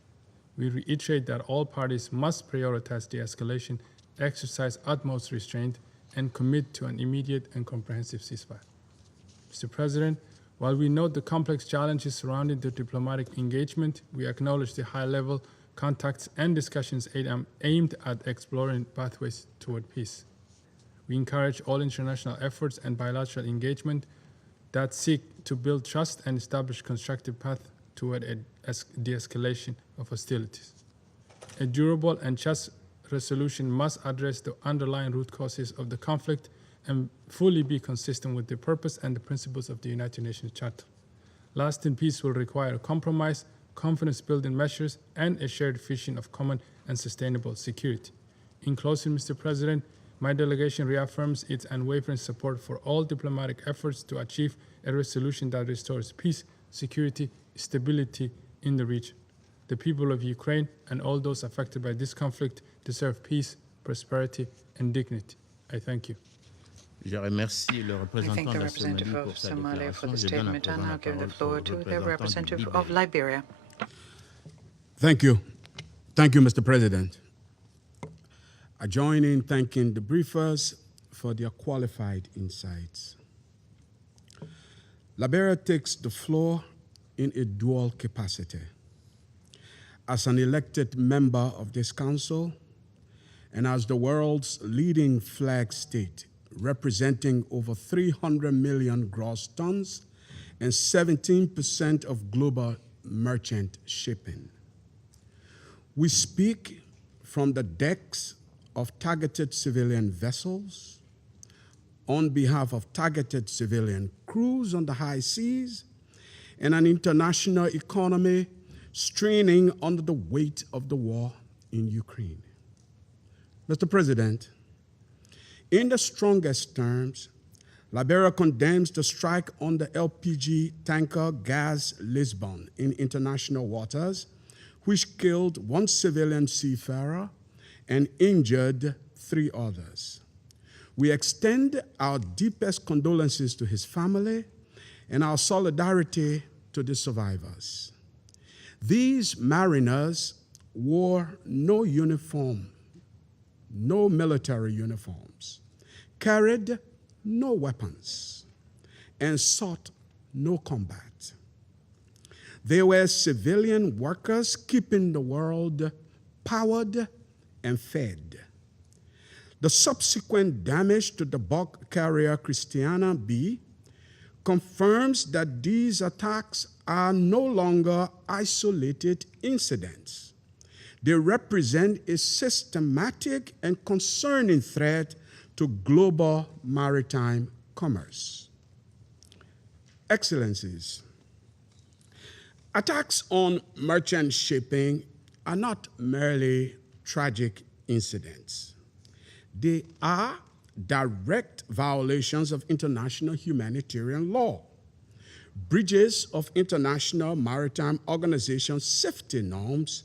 We reiterate that all parties must prioritize de-escalation, exercise utmost restraint, and commit to an immediate and comprehensive ceasefire. Mr. President, while we note the complex challenges surrounding the diplomatic engagement, we acknowledge the high-level contacts and discussions aimed at exploring pathways toward peace. We encourage all international efforts and bilateral engagement that seek to build trust and establish constructive paths toward a de-escalation of hostilities. A durable and just resolution must address the underlying root causes of the conflict and fully be consistent with the purpose and the principles of the United Nations Charter. Lasting peace will require a compromise, confidence-building measures, and a shared vision of common and sustainable security. In closing, Mr. President, my delegation reaffirms its unwavering support for all diplomatic efforts to achieve a resolution that restores peace, security, stability in the region. The people of Ukraine and all those affected by this conflict deserve peace, prosperity, and dignity. I thank you. Je remercie le I représentant thank the de la representative Somalie of pour sa Somalia for the déclaration. Je donne à statement, and présent la I'll give the parole floor au to the représentant du representative of Libéria. Liberia. Thank you. Thank you, Mr. President. I join in thanking the briefers for their qualified insights. Liberia takes the floor in a dual capacity. As an elected member of this council and as the world's leading flag state, representing over 300 million gross tons and 17% of global merchant shipping. We speak from the decks of targeted civilian vessels, on behalf of targeted civilian crews on the high seas, and an international economy straining under the weight of the war in Ukraine. Mr. President, in the strongest terms, Liberia condemns the strike on the LPG tanker Gas Lisbon in international waters, which killed one civilian seafarer and injured 3 others. We extend our deepest condolences to his family and our solidarity to the survivors. These mariners wore no uniform, no military uniforms, carried no weapons, and sought no combat. They were civilian workers keeping the world powered and fed. The subsequent damage to the bulk carrier Christiana B confirms that these attacks are no longer isolated incidents. They represent a systematic and concerning threat to global maritime commerce. Excellencies, attacks on merchant shipping are not merely tragic incidents. They are direct violations of international humanitarian law, breaches of International Maritime Organization safety norms,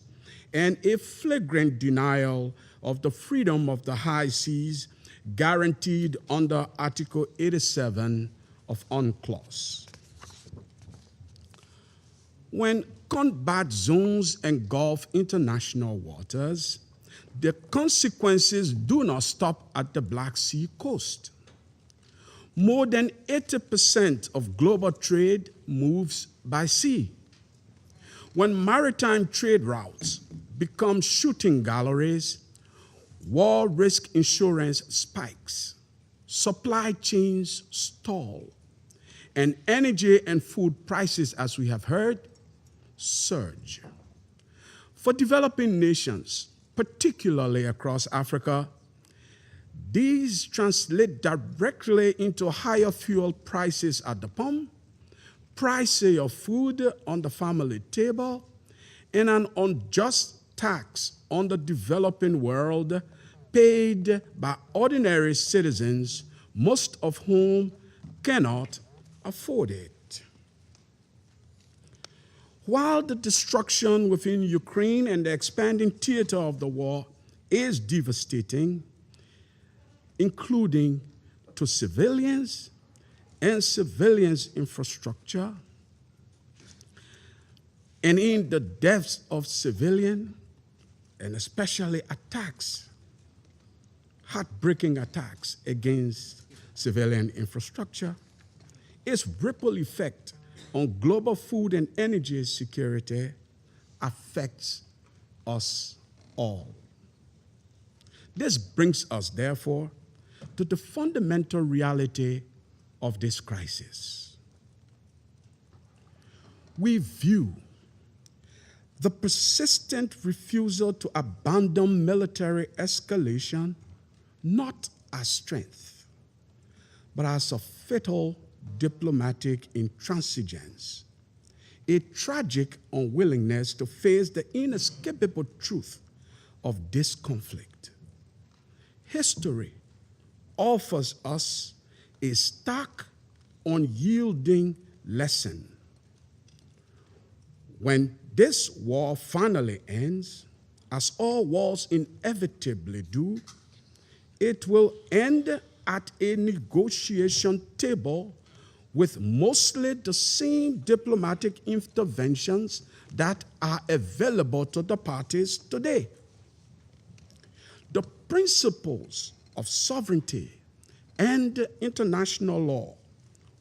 and a flagrant denial of the freedom of the high seas guaranteed under Article 87 of UNCLOS. When combat zones engulf international waters, the consequences do not stop at the Black Sea coast. More than 80% of global trade moves by sea. When maritime trade routes become shooting galleries, war risk insurance spikes, supply chains stall, and energy and food prices, as we have heard, surge. For developing nations, particularly across Africa, these translate directly into higher fuel prices at the pump, prices of food on the family table, and an unjust tax on the developing world paid by ordinary citizens, most of whom cannot afford it. While the destruction within Ukraine and the expanding theater of the war is devastating, including to civilians and civilians' infrastructure, and in the deaths of civilians, and especially attacks, heartbreaking attacks against civilian infrastructure, its ripple effect on global food and energy security affects us all. This brings us, therefore, to the fundamental reality of this crisis. We view the persistent refusal to abandon military escalation not as strength, but as a fatal diplomatic intransigence, a tragic unwillingness to face the inescapable truth of this conflict. History offers us a stark, unyielding lesson. When this war finally ends, as all wars inevitably do, it will end at a negotiation table with mostly the same diplomatic interventions that are available to the parties today. The principles of sovereignty and international law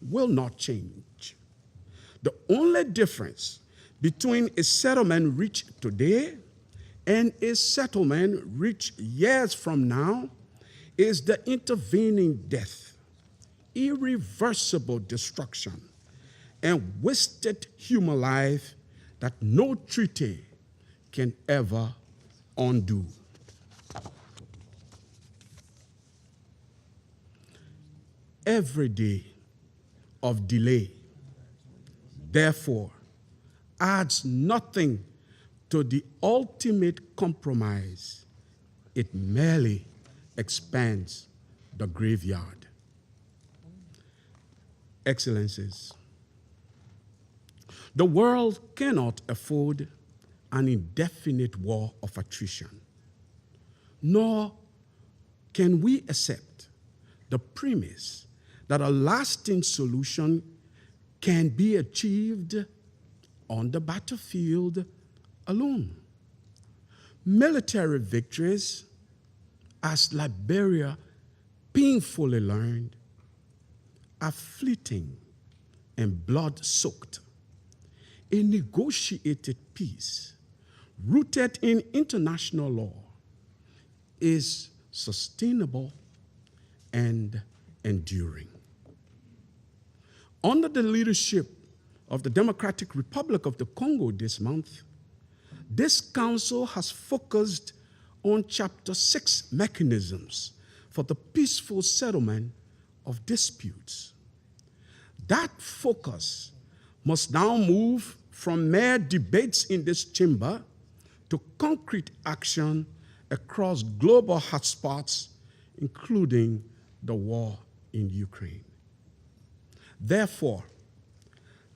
will not change. The only difference between a settlement reached today and a settlement reached years from now is the intervening death, irreversible destruction, and wasted human life that no treaty can ever undo. Every day of delay, therefore, adds nothing to the ultimate compromise. It merely expands the graveyard. Excellencies, the world cannot afford an indefinite war of attrition, nor can we accept the premise that a lasting solution can be achieved on the battlefield alone. Military victories, as Liberia painfully learned, are fleeting and blood-soaked. A negotiated peace rooted in international law is sustainable and enduring. Under the leadership of the Democratic Republic of the Congo this month, this council has focused on Chapter 6 mechanisms for the peaceful settlement of disputes. That focus must now move from mere debates in this chamber to concrete action across global hotspots, including the war in Ukraine. Therefore,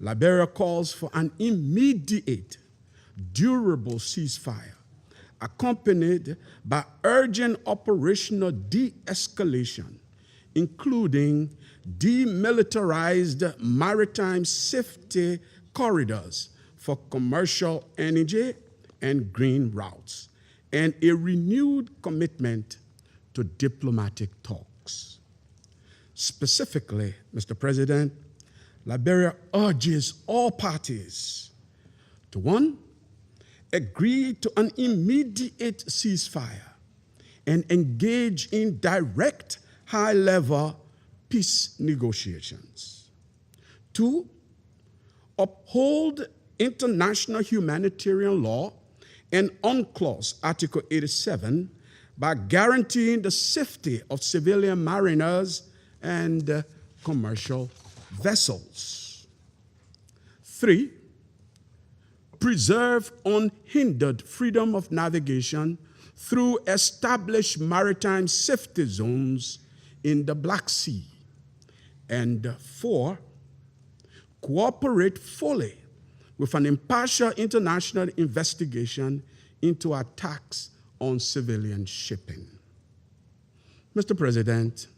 Liberia calls for an immediate, durable ceasefire, accompanied by urgent operational de-escalation, including demilitarized maritime safety corridors for commercial energy and green routes, and a renewed commitment to diplomatic talks. Specifically, Mr. President, Liberia urges all parties to, one, agree to an immediate ceasefire and engage in direct high-level peace negotiations. Two, uphold international humanitarian law and UNCLOS Article 87 by guaranteeing the safety of civilian mariners and commercial vessels. Three, preserve unhindered freedom of navigation through established maritime safety zones in the Black Sea. And four, cooperate fully with an impartial international investigation into attacks on civilian shipping. Mr. President,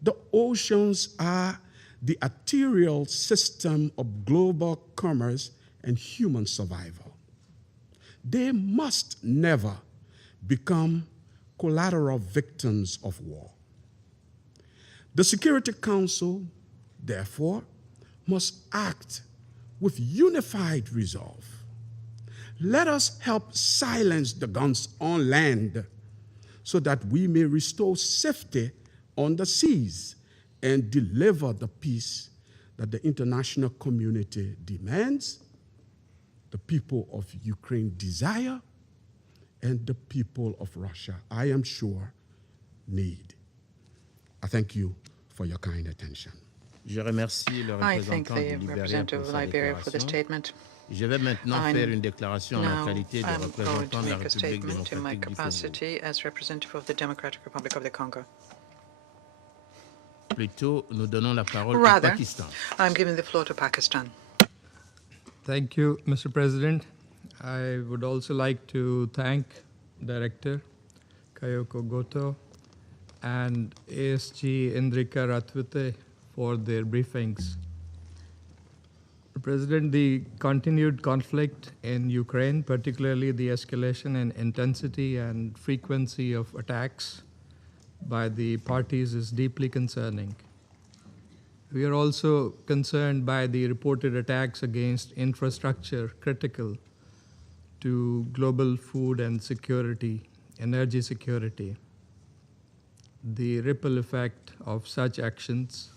the oceans are the arterial system of global commerce and human survival. They must never become collateral victims of war. The Security Council, therefore, must act with unified resolve. Let us help silence the guns on land so that we may restore safety on the seas and deliver the peace that the international community demands, the people of Ukraine desire, and the people of Russia, I am sure, need. I thank you for your kind attention. Je remercie le représentant du Libéria pour sa déclaration. Je vais maintenant faire une déclaration en ma qualité de représentant de la République démocratique du Congo. Plutôt, nous donnons la parole au Pakistan. I'm giving the floor to Pakistan. Thank you, Mr. President. I would also like to thank Director Kayoko Goto and ASG Indrika Ratwate for their briefings. President, the continued conflict in Ukraine, particularly the escalation in intensity and frequency of attacks by the parties, is deeply concerning. We are also concerned by the reported attacks against infrastructure critical to global food and security, energy security. The ripple effect of such actions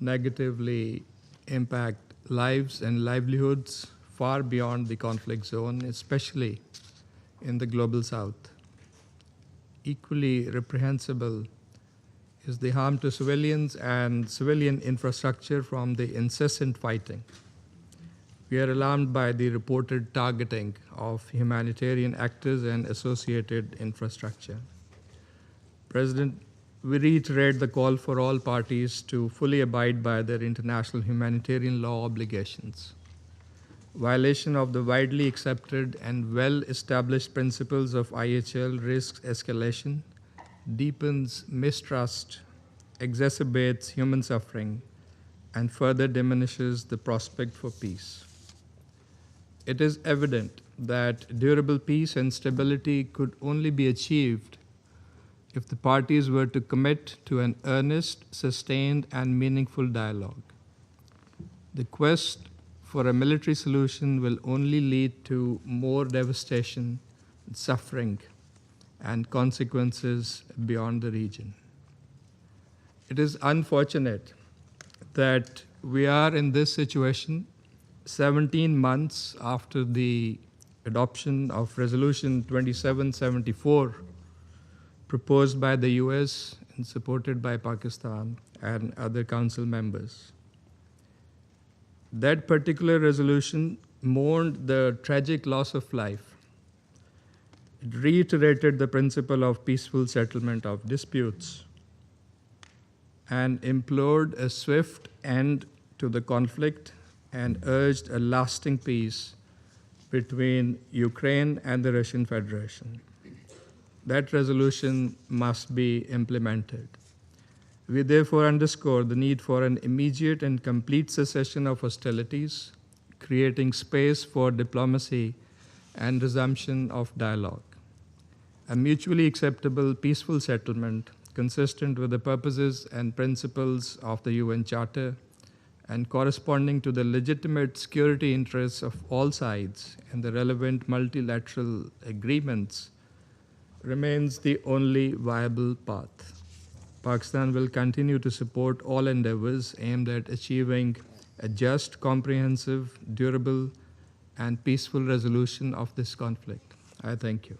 negatively impact lives and livelihoods far beyond the conflict zone, especially in the global south. Equally reprehensible is the harm to civilians and civilian infrastructure from the incessant fighting. We are alarmed by the reported targeting of humanitarian actors and associated infrastructure. President, we reiterate the call for all parties to fully abide by their international humanitarian law obligations. Violation of the widely accepted and well-established principles of IHL risks escalation, deepens mistrust, exacerbates human suffering, and further diminishes the prospect for peace. It is evident that durable peace and stability could only be achieved if the parties were to commit to an earnest, sustained, and meaningful dialogue. The quest for a military solution will only lead to more devastation, suffering, and consequences beyond the region. It is unfortunate that we are in this situation 17 months after the adoption of Resolution 2774 proposed by the US and supported by Pakistan and other council members. That particular resolution mourned the tragic loss of life. It reiterated the principle of peaceful settlement of disputes and implored a swift end to the conflict and urged a lasting peace between Ukraine and the Russian Federation. That resolution must be implemented. We therefore underscore the need for an immediate and complete cessation of hostilities, creating space for diplomacy and resumption of dialogue. A mutually acceptable peaceful settlement consistent with the purposes and principles of the UN Charter and corresponding to the legitimate security interests of all sides and the relevant multilateral agreements, remains the only viable path. Pakistan will continue to support all endeavors aimed at achieving a just, comprehensive, durable, and peaceful resolution of this conflict. I thank you.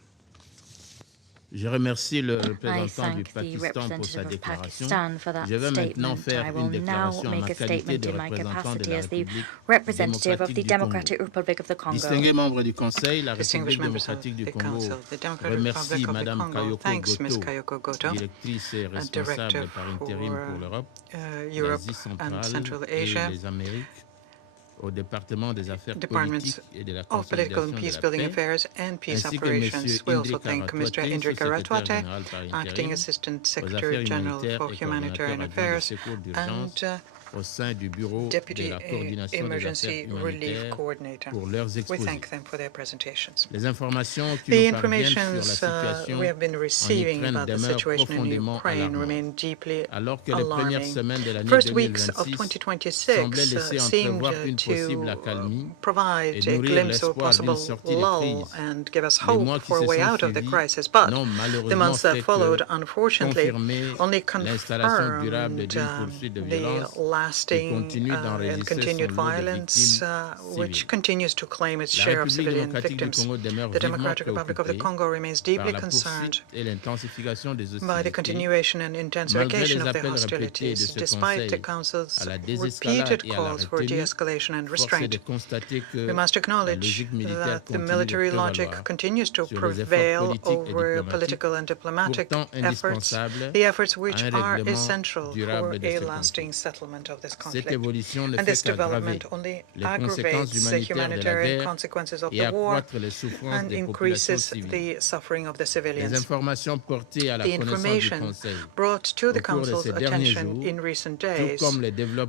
Je remercie le représentant du Pakistan pour sa déclaration. Je vais maintenant faire une déclaration en ma qualité de représentant de la République démocratique du Congo. Distingués membres du Conseil, la République démocratique du Congo remercie Mme Kayoko Goto, directrice et responsable par intérim pour l'Europe, l'Asie centrale et les Amériques, au département des affaires politiques et de la consolidation de la paix, ainsi que M. Indrika Ratwate, acting Assistant Secretary General for Humanitarian Affairs, and au sein du bureau de la coordination des affaires humanitaires pour leurs exposés. Les informations qui nous parviennent sur la situation en Ukraine demeurent profondément alarmantes. Alors que les premières semaines de l'année 2026 semblaient laisser entrevoir une possible accalmie et nourrir l'espoir d'une sortie de crise, les mois qui se sont suivis n'ont malheureusement fait que confirmer l'installation durable d'une poursuite de violence and continued violence, which continues to claim its share of civilian victims. The Democratic Republic of the Congo remains deeply concerned by the continuation and intensification of the hostilities, despite the Council's repeated calls for de-escalation and restraint. We must acknowledge that the military logic continues to prevail over political and diplomatic efforts, the efforts which are essential for a lasting settlement of this conflict. And this development only aggravates the humanitarian consequences of the war and increases the suffering of the civilians. The information brought to the Council's attention in recent days,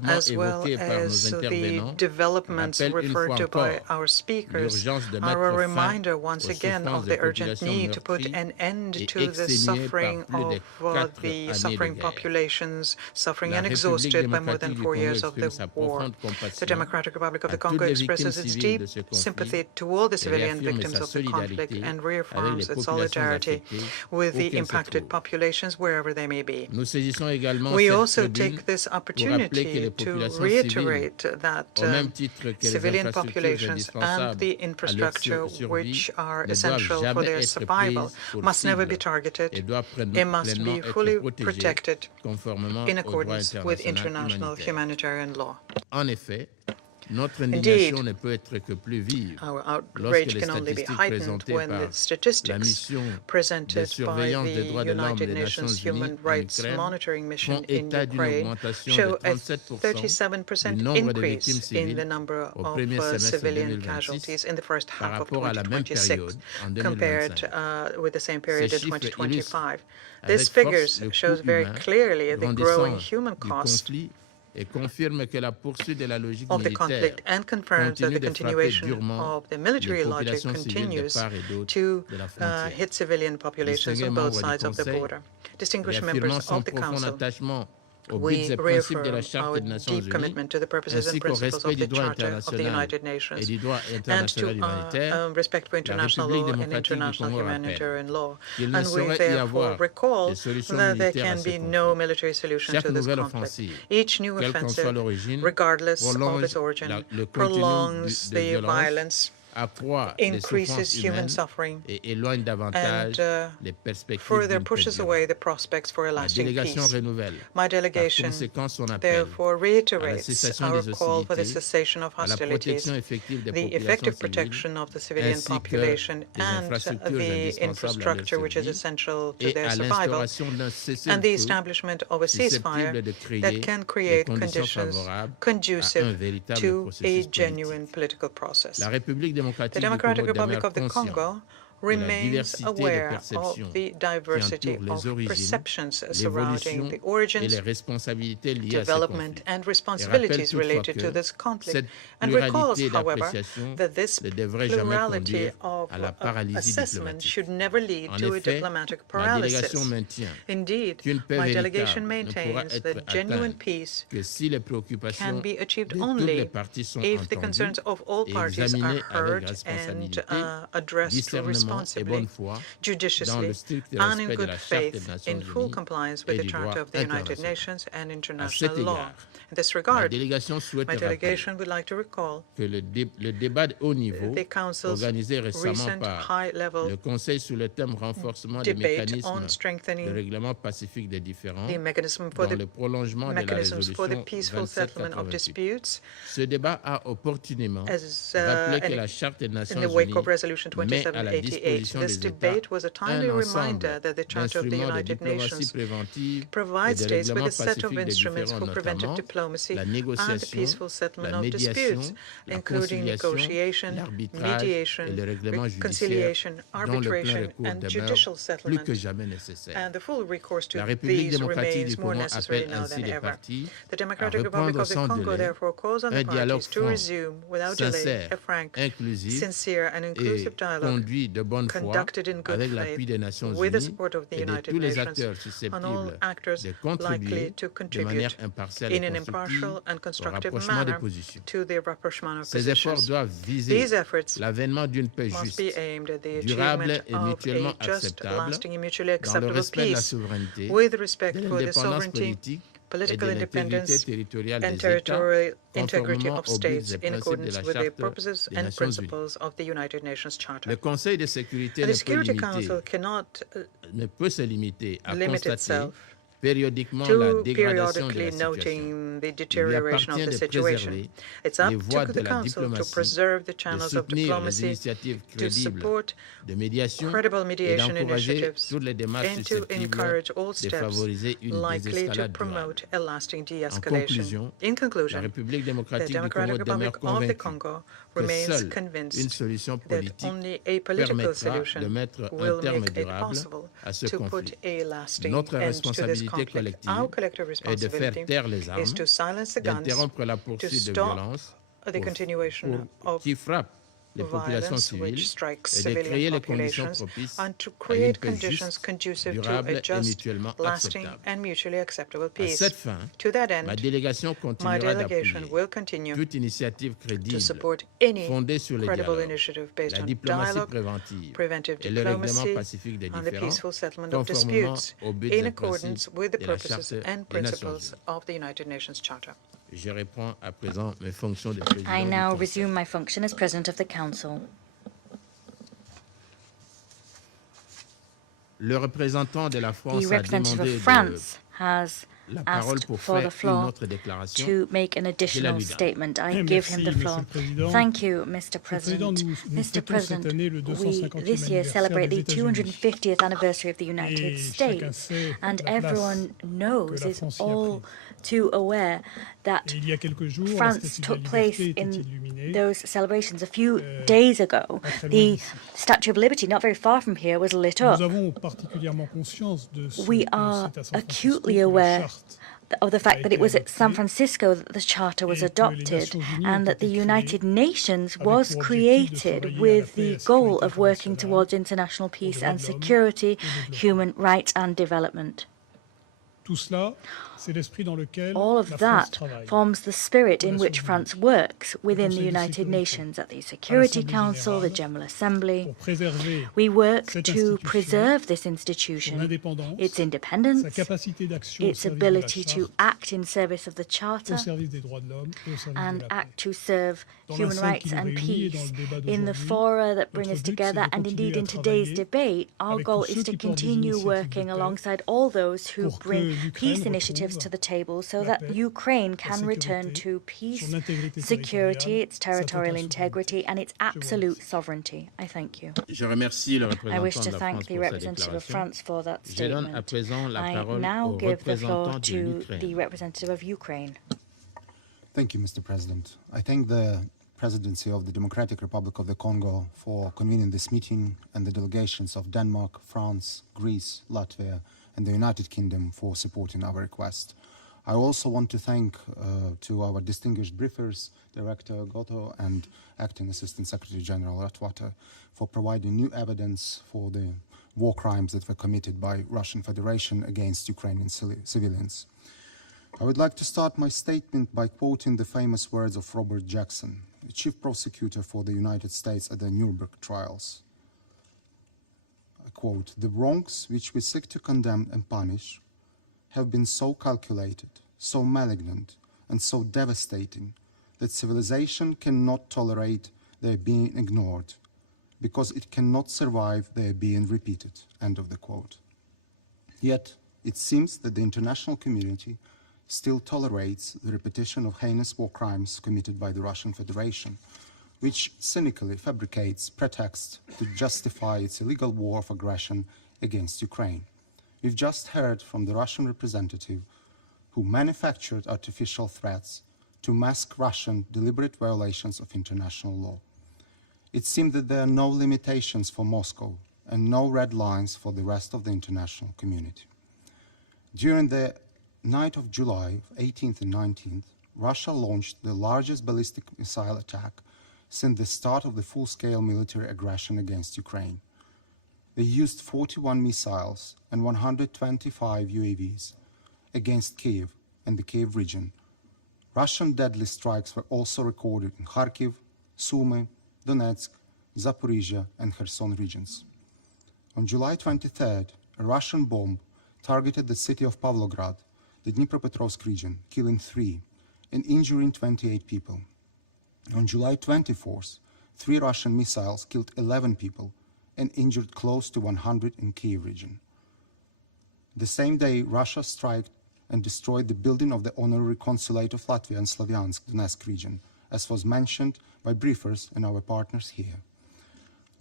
as well as the developments referred to by our speakers, are a reminder once again of the urgent need to put an end to the suffering of the suffering populations, suffering and exhausted by more than 4 years of the war. The Democratic Republic of the Congo expresses its deep sympathy to all the civilian victims of the conflict and reaffirms its solidarity with the impacted populations wherever they may be. We also take this opportunity to reiterate that civilian populations and the infrastructure which are essential for their survival must never be targeted and must be fully protected in accordance with international humanitarian law. En effet, notre indignation ne peut être que plus vive lorsque les statistiques présentées par la mission de surveillance des droits de l'homme des Nations Unies en Ukraine font état d'une augmentation de 37% du nombre de victimes civiles au premier semestre 2026 par rapport à la même période en 2025. Ces chiffres illustrent avec force le coût humain grandissant du conflit et confirme que la poursuite de la logique militaire continue de frapper durement les populations civiles de part et d'autre de la frontière. Distingués membres du Conseil, réaffirmant son profond attachement au but et principes de la Charte des Nations Unies, ainsi qu'au respect du droit international et du droit international humanitaire, la République démocratique du Congo rappelle qu'il ne saurait y avoir de solution militaire à ce conflit. Chaque nouvelle offensive, quelle qu'en soit l'origine, prolonge le contenu de violence, accroît les souffrances humaines et éloigne davantage les perspectives d'une paix. La délégation renouvelle par conséquent son appel à la cessation des hostilités, à la protection effective des populations civiles, ainsi que des infrastructures indispensables à leur survie, et à l'instauration d'un cessez-le-feu susceptible de créer les conditions favorables à un véritable processus politique. La République The Democratic Republic of the Congo remains aware of the diversity of perceptions surrounding the origins, development, and responsibilities related to this conflict, and recalls, however, that this plurality of assessment should never lead to a diplomatic paralysis. Indeed, my delegation maintains that genuine peace can be achieved only if the concerns of all parties are heard and addressed responsibly, judiciously, and in good faith, in full compliance with the Charter of the United Nations and international law. In this regard, my delegation would like to recall the Council's recent high-level debate on strengthening the mechanisms for the peaceful settlement of disputes, as in the wake of Resolution 2788. This debate was a timely reminder that the Charter of the United Nations provides states with a set of instruments for preventive diplomacy and peaceful settlement of disputes, including negotiation, mediation, reconciliation, arbitration, and judicial settlement. And the full recourse to these remains more necessary now than ever. The Democratic Republic of the Congo therefore calls on the parties to resume without delay a frank, sincere, and inclusive dialogue conducted in good faith with the support of the United Nations on all actors likely to contribute in an impartial and constructive manner to the rapprochement of positions. These efforts must be aimed at the achievement of a just, lasting, and mutually acceptable peace with respect for the sovereignty, political independence, and territorial integrity of states in accordance with the purposes and principles of the United Nations Charter. The Security Council cannot limit itself to periodically noting the deterioration of the situation. It's up to the Council to preserve the channels of diplomacy, to support credible mediation initiatives, and to encourage all steps likely to promote a lasting de-escalation. In conclusion, the Democratic Republic of the Congo remains convinced that only a political solution will make it possible to put a lasting end to this conflict. Our collective responsibility is to silence the guns, to stop the continuation of violence which strikes civilian populations, and to create conditions conducive to a just, lasting, and mutually acceptable peace. To that end, my delegation will continue to support any credible initiative based on dialogue, preventive diplomacy, and the peaceful settlement of disputes in accordance with the purposes and principles of the United Nations Charter. I now resume my function as President of the Council. Le représentant de la France the representative of France has asked for the floor to make an additional statement. I give him the floor. Thank you, Mr. President. Mr. President, we this year celebrate the 250th anniversary of the United States, and everyone knows, is all too aware that France took place in those celebrations a few days ago. The Statue of Liberty, not very far from here, was lit up. We are acutely aware of the fact that it was at San Francisco that the Charter was adopted, and that the United Nations was created with the goal of working towards international peace and security, human rights and development. All of that forms the spirit in which France works within the United Nations, at the Security Council, the General Assembly. We work to preserve this institution, its independence, its ability to act in service of the Charter, and act to serve human rights and peace. In the fora that bring us together, and indeed in today's debate, our goal is to continue working alongside all those who bring peace initiatives to the table, so that Ukraine can return to peace, security, its territorial integrity, and its absolute sovereignty. I thank you. I wish to thank the representative of France for that statement. I now give the floor to the representative of Ukraine. Thank you, Mr. President. I thank the Presidency of the Democratic Republic of the Congo for convening this meeting, and the delegations of Denmark, France, Greece, Latvia, and the United Kingdom for supporting our request. I also want to thank to our distinguished briefers, Director Goto and Acting Assistant Secretary General Ratwater, for providing new evidence for the war crimes that were committed by Russian Federation against Ukrainian civilians. I would like to start my statement by quoting the famous words of Robert Jackson, the chief prosecutor for the United States at the Nuremberg trials. I quote, "The wrongs which we seek to condemn and punish have been so calculated, so malignant, and so devastating that civilization cannot tolerate their being ignored, because it cannot survive their being repeated," end of the quote. Yet, it seems that the international community still tolerates the repetition of heinous war crimes committed by the Russian Federation, which cynically fabricates pretexts to justify its illegal war of aggression against Ukraine. We've just heard from the Russian representative who manufactured artificial threats to mask Russian deliberate violations of international law. It seems that there are no limitations for Moscow and no red lines for the rest of the international community. During the night of July 18th and 19th, Russia launched the largest ballistic missile attack since the start of the full-scale military aggression against Ukraine. They used 41 missiles and 125 UAVs against Kyiv and the Kyiv region. Russian deadly strikes were also recorded in Kharkiv, Sumy, Donetsk, Zaporizhia, and Kherson regions. On July 23rd, a Russian bomb targeted the city of Pavlograd, the Dnipropetrovsk region, killing 3 and injuring 28 people. On July 24th, 3 Russian missiles killed 11 people and injured close to 100 in Kyiv region. The same day, Russia struck and destroyed the building of the honorary consulate of Latvia in Slavyansk, Donetsk region, as was mentioned by briefers and our partners here.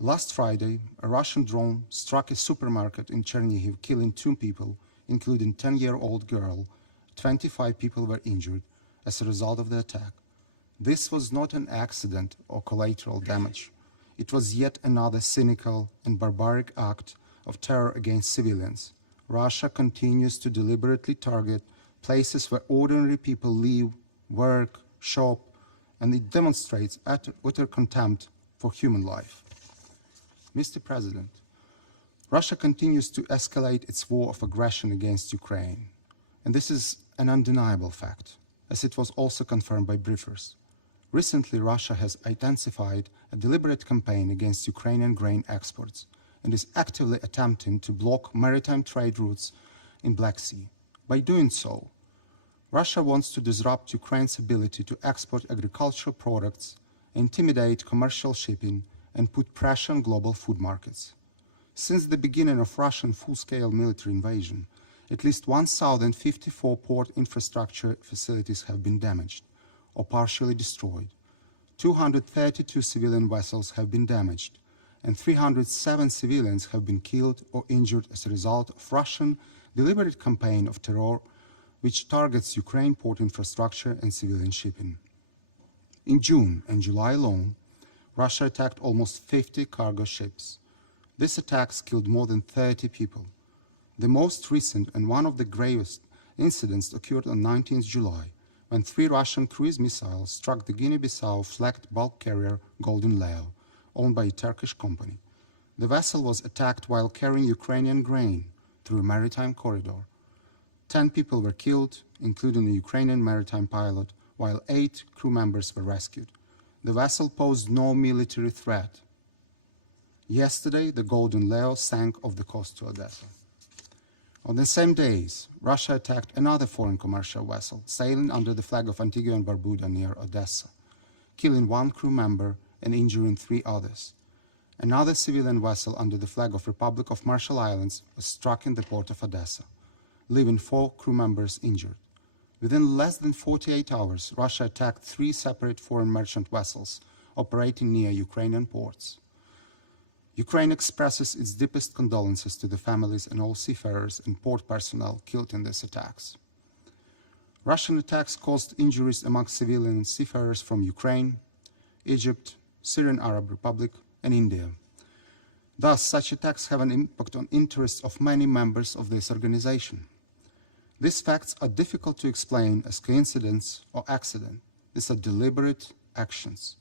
Last Friday, a Russian drone struck a supermarket in Chernihiv, killing 2 people, including a 10-year-old girl. 25 people were injured as a result of the attack. This was not an accident or collateral damage. It was yet another cynical and barbaric act of terror against civilians. Russia continues to deliberately target places where ordinary people live, work, shop, and it demonstrates utter contempt for human life. Mr. President, Russia continues to escalate its war of aggression against Ukraine, and this is an undeniable fact, as it was also confirmed by briefers. Recently, Russia has intensified a deliberate campaign against Ukrainian grain exports and is actively attempting to block maritime trade routes in Black Sea. By doing so, Russia wants to disrupt Ukraine's ability to export agricultural products, intimidate commercial shipping, and put pressure on global food markets. Since the beginning of Russian full-scale military invasion, at least 1,054 port infrastructure facilities have been damaged or partially destroyed. 232 civilian vessels have been damaged, and 307 civilians have been killed or injured as a result of Russian deliberate campaign of terror which targets Ukraine port infrastructure and civilian shipping. In June and July alone, Russia attacked almost 50 cargo ships. These attacks killed more than 30 people. The most recent and one of the gravest incidents occurred on 19th July, when 3 Russian cruise missiles struck the Guinea-Bissau flagged bulk carrier Golden Leo, owned by a Turkish company. The vessel was attacked while carrying Ukrainian grain through a maritime corridor. 10 people were killed, including a Ukrainian maritime pilot, while 8 crew members were rescued. The vessel posed no military threat. Yesterday, the Golden Leo sank off the coast to Odessa. On the same days, Russia attacked another foreign commercial vessel sailing under the flag of Antigua and Barbuda near Odessa, killing 1 crew member and injuring 3 others. Another civilian vessel under the flag of Republic of Marshall Islands was struck in the port of Odessa, leaving 4 crew members injured. Within less than 48 hours, Russia attacked 3 separate foreign merchant vessels operating near Ukrainian ports. Ukraine expresses its deepest condolences to the families and all seafarers and port personnel killed in these attacks. Russian attacks caused injuries among civilian seafarers from Ukraine, Egypt, Syrian Arab Republic, and India. Thus, such attacks have an impact on interests of many members of this organization. These facts are difficult to explain as coincidence or accident. These are deliberate actions.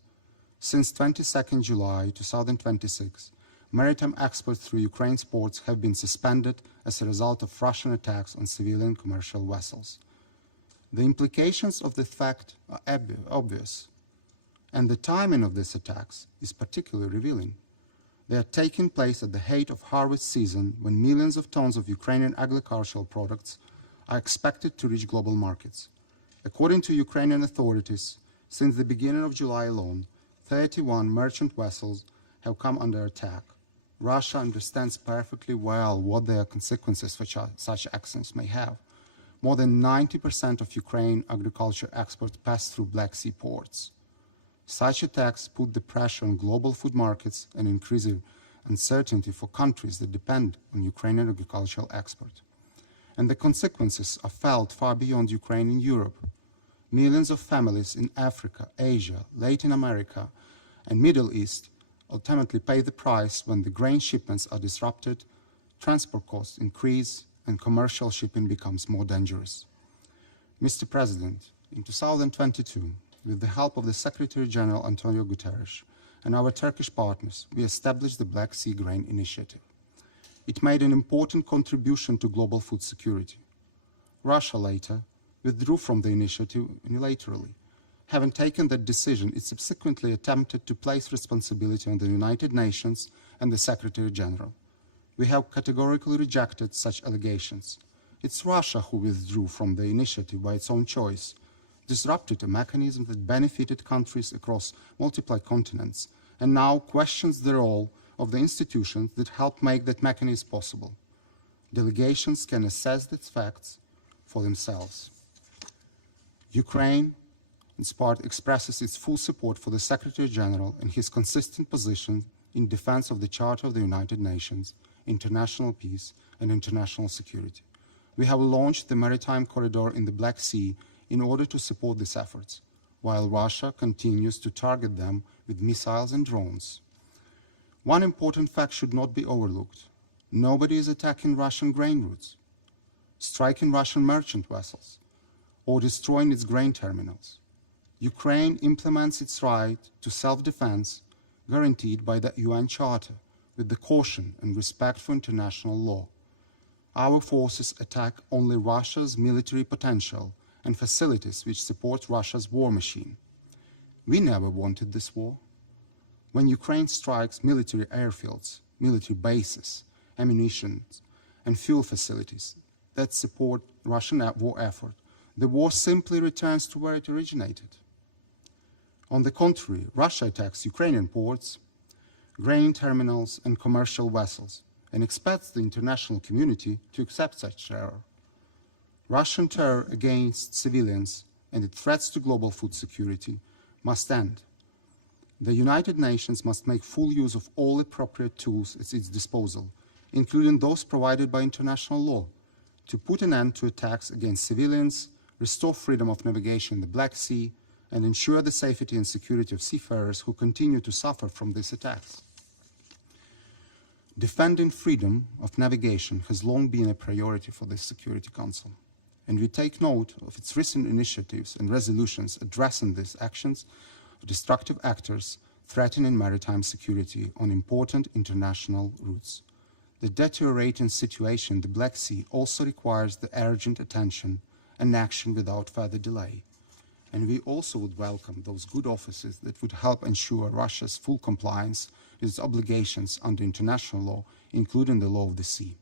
Since 22nd July 2026, maritime exports through Ukraine's ports have been suspended as a result of Russian attacks on civilian commercial vessels. The implications of this fact are obvious, and the timing of these attacks is particularly revealing. They are taking place at the height of harvest season, when millions of tons of Ukrainian agricultural products are expected to reach global markets. According to Ukrainian authorities, since the beginning of July alone, 31 merchant vessels have come under attack. Russia understands perfectly well what the consequences for such actions may have. More than 90% of Ukraine agriculture exports pass through Black Sea ports. Such attacks put the pressure on global food markets and increase uncertainty for countries that depend on Ukrainian agricultural export. And the consequences are felt far beyond Ukraine and Europe. Millions of families in Africa, Asia, Latin America, and Middle East ultimately pay the price when the grain shipments are disrupted, transport costs increase, and commercial shipping becomes more dangerous. Mr. President, in 2022, with the help of the Secretary General Antonio Guterres and our Turkish partners, we established the Black Sea Grain Initiative. It made an important contribution to global food security. Russia later withdrew from the initiative unilaterally. Having taken that decision, it subsequently attempted to place responsibility on the United Nations and the Secretary General. We have categorically rejected such allegations. It's Russia who withdrew from the initiative by its own choice, disrupted a mechanism that benefited countries across multiple continents, and now questions the role of the institutions that helped make that mechanism possible. Delegations can assess these facts for themselves. Ukraine, in part, expresses its full support for the Secretary General and his consistent position in defense of the Charter of the United Nations, international peace, and international security. We have launched the maritime corridor in the Black Sea in order to support these efforts, while Russia continues to target them with missiles and drones. One important fact should not be overlooked. Nobody is attacking Russian grain routes, striking Russian merchant vessels, or destroying its grain terminals. Ukraine implements its right to self-defense guaranteed by the UN Charter with the caution and respect for international law. Our forces attack only Russia's military potential and facilities which support Russia's war machine. We never wanted this war. When Ukraine strikes military airfields, military bases, ammunition, and fuel facilities that support Russian war effort, the war simply returns to where it originated. On the contrary, Russia attacks Ukrainian ports, grain terminals, and commercial vessels, and expects the international community to accept such terror. Russian terror against civilians and its threats to global food security must end. The United Nations must make full use of all appropriate tools at its disposal, including those provided by international law, to put an end to attacks against civilians, restore freedom of navigation in the Black Sea, and ensure the safety and security of seafarers who continue to suffer from these attacks. Defending freedom of navigation has long been a priority for the Security Council, and we take note of its recent initiatives and resolutions addressing these actions of destructive actors threatening maritime security on important international routes. The deteriorating situation in the Black Sea also requires the urgent attention and action without further delay. And we also would welcome those good offices that would help ensure Russia's full compliance with its obligations under international law, including the law of the sea.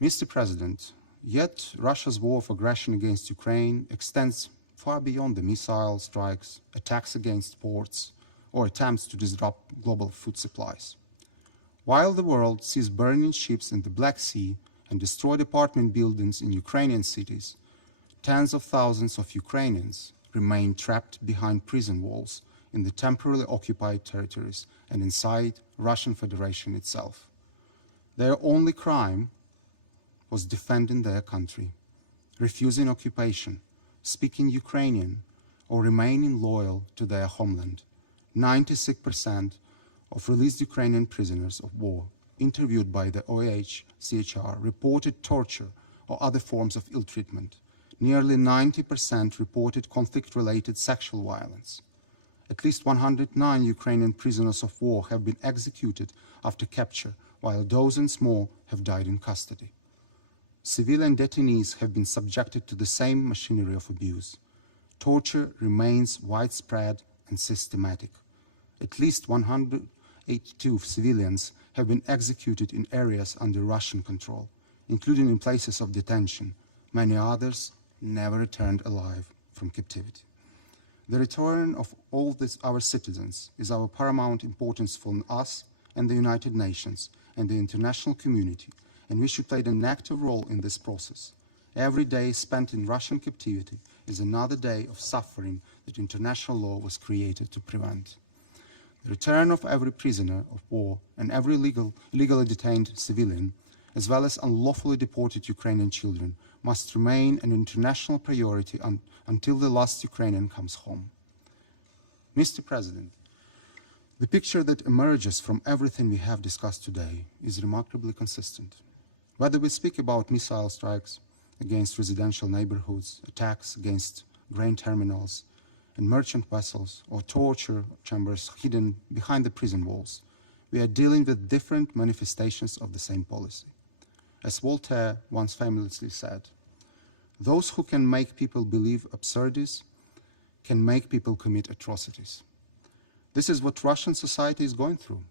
Mr. President, yet Russia's war of aggression against Ukraine extends far beyond the missile strikes, attacks against ports, or attempts to disrupt global food supplies. While the world sees burning ships in the Black Sea and destroyed apartment buildings in Ukrainian cities, tens of thousands of Ukrainians remain trapped behind prison walls in the temporarily occupied territories and inside Russian Federation itself. Their only crime was defending their country, refusing occupation, speaking Ukrainian, or remaining loyal to their homeland. 96% of released Ukrainian prisoners of war interviewed by the OHCHR reported torture or other forms of ill treatment. Nearly 90% reported conflict-related sexual violence. At least 109 Ukrainian prisoners of war have been executed after capture, while dozens more have died in custody. Civilian detainees have been subjected to the same machinery of abuse. Torture remains widespread and systematic. At least 182 civilians have been executed in areas under Russian control, including in places of detention. Many others never returned alive from captivity. The return of all our citizens is of paramount importance for us and the United Nations and the international community, and we should play an active role in this process. Every day spent in Russian captivity is another day of suffering that international law was created to prevent. The return of every prisoner of war and every legally detained civilian, as well as unlawfully deported Ukrainian children, must remain an international priority until the last Ukrainian comes home. Mr. President, the picture that emerges from everything we have discussed today is remarkably consistent. Whether we speak about missile strikes against residential neighborhoods, attacks against grain terminals and merchant vessels, or torture chambers hidden behind the prison walls, we are dealing with different manifestations of the same policy. As Voltaire once famously said, those who can make people believe absurdities can make people commit atrocities. This is what Russian society is going through,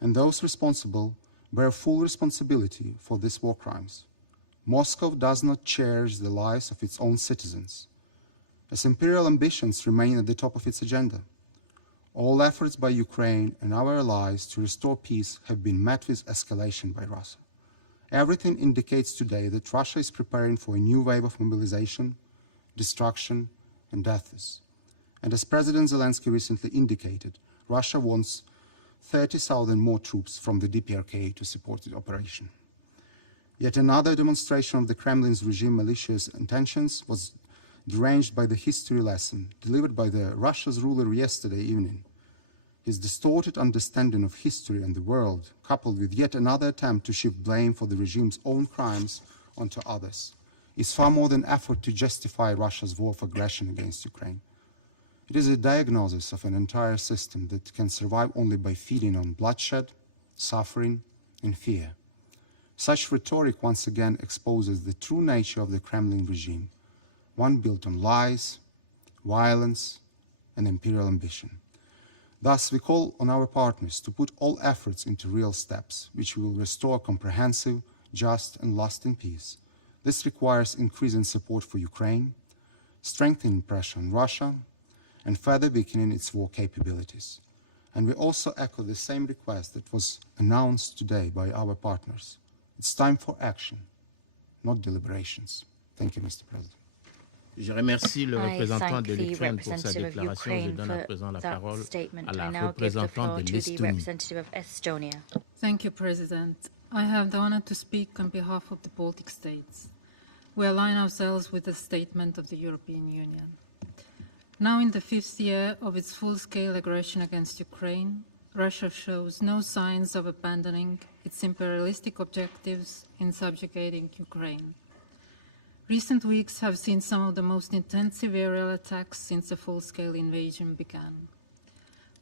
and those responsible bear full responsibility for these war crimes. Moscow does not cherish the lives of its own citizens, as imperial ambitions remain at the top of its agenda. All efforts by Ukraine and our allies to restore peace have been met with escalation by Russia. Everything indicates today that Russia is preparing for a new wave of mobilization, destruction, and deaths. And as President Zelensky recently indicated, Russia wants 30,000 more troops from the DPRK to support the operation. Yet another demonstration of the Kremlin's regime malicious intentions was deranged by the history lesson delivered by Russia's ruler yesterday evening. His distorted understanding of history and the world, coupled with yet another attempt to shift blame for the regime's own crimes onto others, is far more than effort to justify Russia's war of aggression against Ukraine. It is a diagnosis of an entire system that can survive only by feeding on bloodshed, suffering, and fear. Such rhetoric once again exposes the true nature of the Kremlin regime, one built on lies, violence, and imperial ambition. Thus, we call on our partners to put all efforts into real steps, which will restore comprehensive, just, and lasting peace. This requires increasing support for Ukraine, strengthening pressure on Russia, and further weakening its war capabilities. And we also echo the same request that was announced today by our partners. It's time for action, not deliberations. Thank you, Mr. President. Je remercie le représentant de l'Ukraine pour sa déclaration. Je donne à présent la parole à la représentante de l'Estonie. Thank you, President. I have the honor to speak on behalf of the Baltic states. We align ourselves with the statement of the European Union. Now in the 5th year of its full-scale aggression against Ukraine, Russia shows no signs of abandoning its imperialistic objectives in subjugating Ukraine. Recent weeks have seen some of the most intensive aerial attacks since the full-scale invasion began.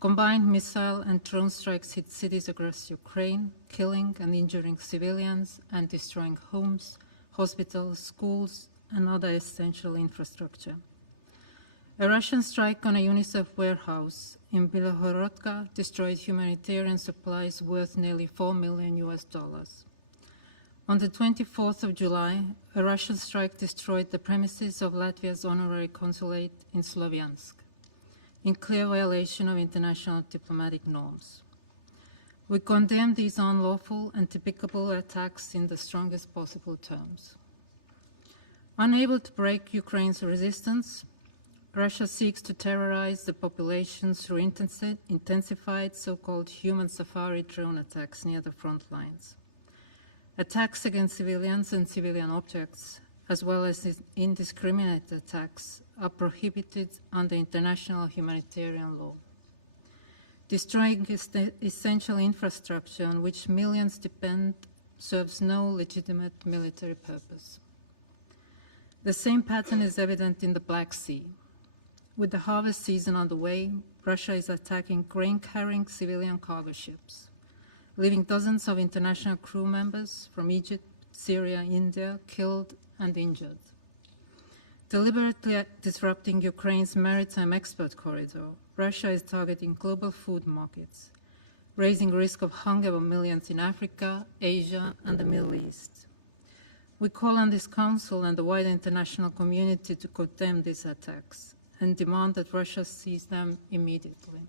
Combined missile and drone strikes hit cities across Ukraine, killing and injuring civilians and destroying homes, hospitals, schools, and other essential infrastructure. A Russian strike on a UNICEF warehouse in Bilohorodka destroyed humanitarian supplies worth nearly $4 million. On the 24th of July, a Russian strike destroyed the premises of Latvia's honorary consulate in Slovyansk, in clear violation of international diplomatic norms. We condemn these unlawful and despicable attacks in the strongest possible terms. Unable to break Ukraine's resistance, Russia seeks to terrorize the population through intensified so-called human safari drone attacks near the front lines. Attacks against civilians and civilian objects, as well as indiscriminate attacks, are prohibited under international humanitarian law. Destroying essential infrastructure on which millions depend serves no legitimate military purpose. The same pattern is evident in the Black Sea. With the harvest season on the way, Russia is attacking grain-carrying civilian cargo ships, leaving dozens of international crew members from Egypt, Syria, India killed and injured. Deliberately disrupting Ukraine's maritime export corridor, Russia is targeting global food markets, raising risk of hunger for millions in Africa, Asia, and the Middle East. We call on this Council and the wider international community to condemn these attacks and demand that Russia cease them immediately.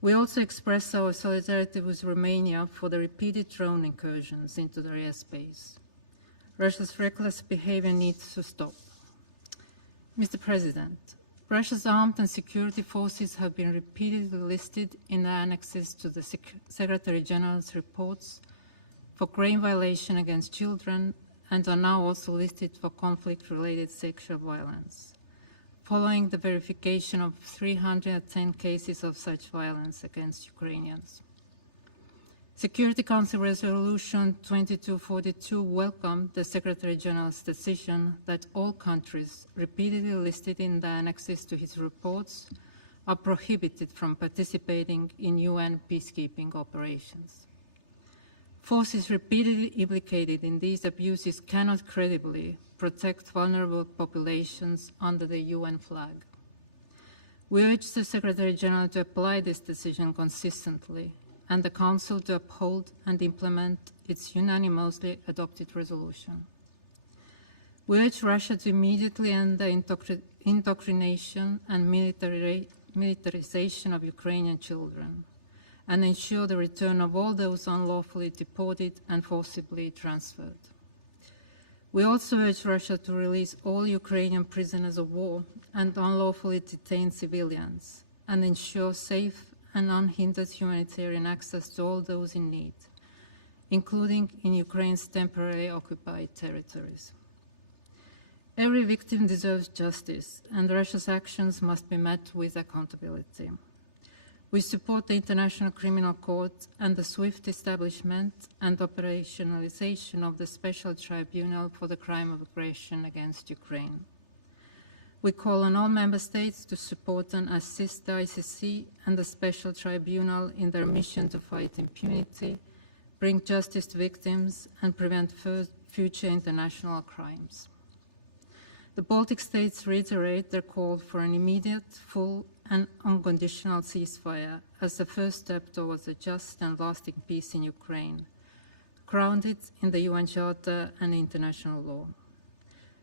We also express our solidarity with Romania for the repeated drone incursions into their airspace. Russia's reckless behavior needs to stop. Mr. President, Russia's armed and security forces have been repeatedly listed in the annexes to the Secretary General's reports for grave violation against children and are now also listed for conflict-related sexual violence, following the verification of 310 cases of such violence against Ukrainians. Security Council Resolution 2242 welcomed the Secretary General's decision that all countries repeatedly listed in the annexes to his reports are prohibited from participating in UN peacekeeping operations. Forces repeatedly implicated in these abuses cannot credibly protect vulnerable populations under the UN flag. We urge the Secretary General to apply this decision consistently and the Council to uphold and implement its unanimously adopted resolution. We urge Russia to immediately end the indoctrination and militarization of Ukrainian children and ensure the return of all those unlawfully deported and forcibly transferred. We also urge Russia to release all Ukrainian prisoners of war and unlawfully detained civilians and ensure safe and unhindered humanitarian access to all those in need, including in Ukraine's temporarily occupied territories. Every victim deserves justice, and Russia's actions must be met with accountability. We support the International Criminal Court and the swift establishment and operationalization of the Special Tribunal for the Crime of Aggression against Ukraine. We call on all member states to support and assist the ICC and the Special Tribunal in their mission to fight impunity, bring justice to victims, and prevent future international crimes. The Baltic states reiterate their call for an immediate, full, and unconditional ceasefire as the first step towards a just and lasting peace in Ukraine, grounded in the UN Charter and international law.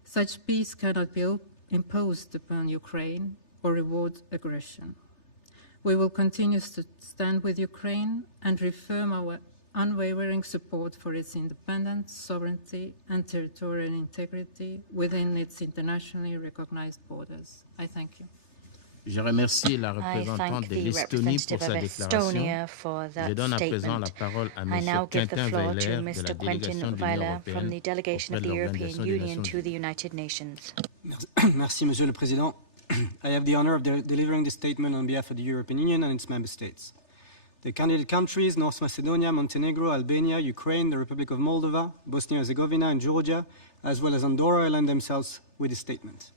Such peace cannot be imposed upon Ukraine or reward aggression. We will continue to stand with Ukraine and reaffirm our unwavering support for its independence, sovereignty, and territorial integrity within its internationally recognized borders. I thank you. Je remercie la représentante de l'Estonie pour sa déclaration. Je donne à présent la parole à M. Quentin Weiler de la délégation de l'Union européenne Merci, Monsieur le Président. I have the honor of delivering this statement on behalf of the European Union and its member states. The candidate countries, North Macedonia, Montenegro, Albania, Ukraine, the Republic of Moldova, Bosnia-Herzegovina, and Georgia, as well as Andorra, align themselves with this statement.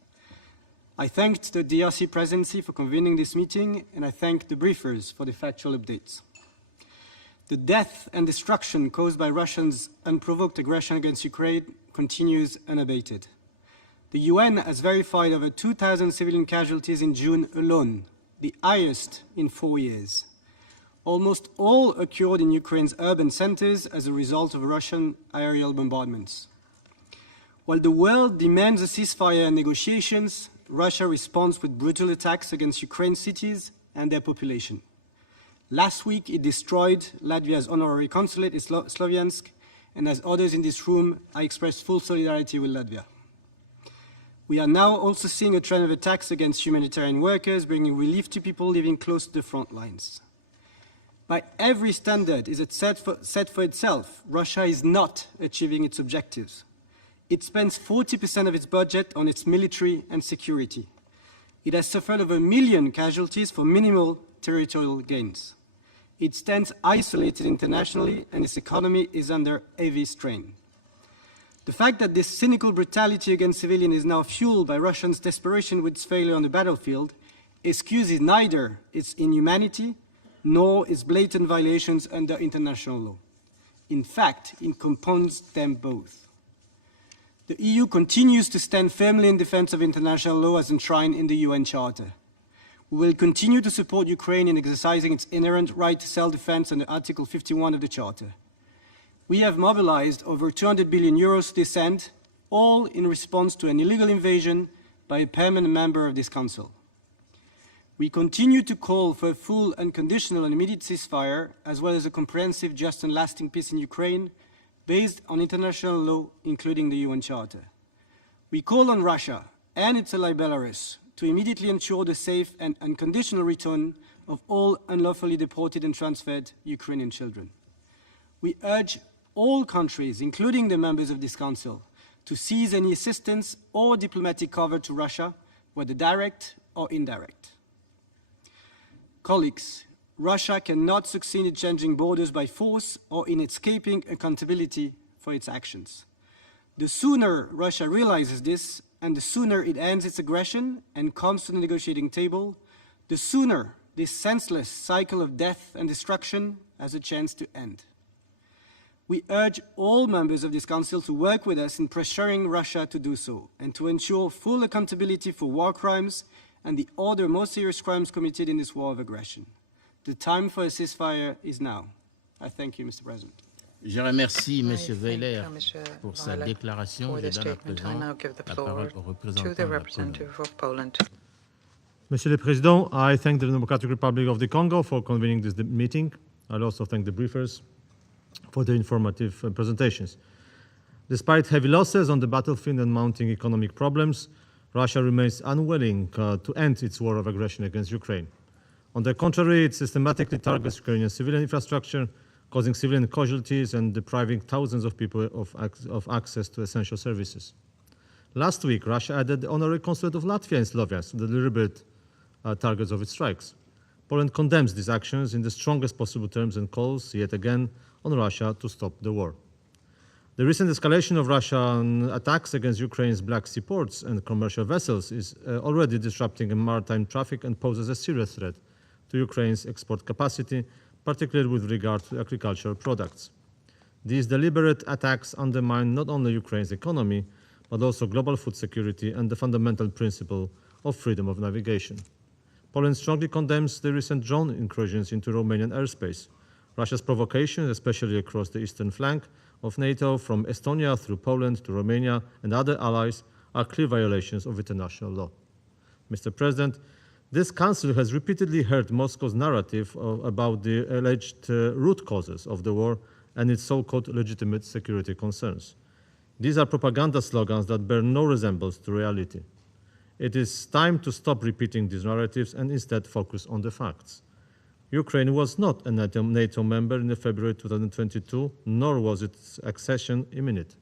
I thanked the DRC presidency for convening this meeting, and I thank the briefers for the factual updates. The death and destruction caused by Russia's unprovoked aggression against Ukraine continues unabated. The UN has verified over 2,000 civilian casualties in June alone, the highest in 4 years. Almost all occurred in Ukraine's urban centers as a result of Russian aerial bombardments. While the world demands a ceasefire and negotiations, Russia responds with brutal attacks against Ukraine's cities and their population. Last week, it destroyed Latvia's honorary consulate in Sloviansk, and as others in this room, I express full solidarity with Latvia. We are now also seeing a trend of attacks against humanitarian workers, bringing relief to people living close to the front lines. By every standard is it set for itself, Russia is not achieving its objectives. It spends 40% of its budget on its military and security. It has suffered over 1 million casualties for minimal territorial gains. It stands isolated internationally, and its economy is under heavy strain. The fact that this cynical brutality against civilians is now fueled by Russians' desperation with its failure on the battlefield excuses neither its inhumanity nor its blatant violations under international law. In fact, it compounds them both. The EU continues to stand firmly in defense of international law as enshrined in the UN Charter. We will continue to support Ukraine in exercising its inherent right to self-defense under Article 51 of the Charter. We have mobilized over 200 billion euros this end, all in response to an illegal invasion by a permanent member of this Council. We continue to call for a full, unconditional and immediate ceasefire, as well as a comprehensive, just and lasting peace in Ukraine, based on international law, including the UN Charter. We call on Russia and its ally Belarus to immediately ensure the safe and unconditional return of all unlawfully deported and transferred Ukrainian children. We urge all countries, including the members of this Council, to cease any assistance or diplomatic cover to Russia, whether direct or indirect. Colleagues, Russia cannot succeed in changing borders by force or in escaping accountability for its actions. The sooner Russia realizes this, and the sooner it ends its aggression and comes to the negotiating table, the sooner this senseless cycle of death and destruction has a chance to end. We urge all members of this Council to work with us in pressuring Russia to do so, and to ensure full accountability for war crimes and the other most serious crimes committed in this war of aggression. The time for a ceasefire is now. I thank you, Mr. President. Je remercie M. Weiler pour sa déclaration. Je donne à présent la parole au représentant de la Pologne. Monsieur le Président, I thank the Democratic Republic of the Congo for convening this meeting. I'll also thank the briefers for the informative presentations. Despite heavy losses on the battlefield and mounting economic problems, Russia remains unwilling to end its war of aggression against Ukraine. On the contrary, it systematically targets Ukrainian civilian infrastructure, causing civilian casualties and depriving thousands of people of access to essential services. Last week, Russia added the honorary consulate of Latvia and Slovenia to the deliberate targets of its strikes. Poland condemns these actions in the strongest possible terms and calls, yet again, on Russia to stop the war. The recent escalation of Russian attacks against Ukraine's Black Sea ports and commercial vessels is already disrupting maritime traffic and poses a serious threat to Ukraine's export capacity, particularly with regard to agricultural products. These deliberate attacks undermine not only Ukraine's economy, but also global food security and the fundamental principle of freedom of navigation. Poland strongly condemns the recent drone incursions into Romanian airspace. Russia's provocations, especially across the eastern flank of NATO, from Estonia through Poland to Romania and other allies, are clear violations of international law. Mr. President, this Council has repeatedly heard Moscow's narrative about the alleged root causes of the war and its so-called legitimate security concerns. These are propaganda slogans that bear no resemblance to reality. It is time to stop repeating these narratives and instead focus on the facts. Ukraine was not a NATO member in February 2022, nor was its accession imminent.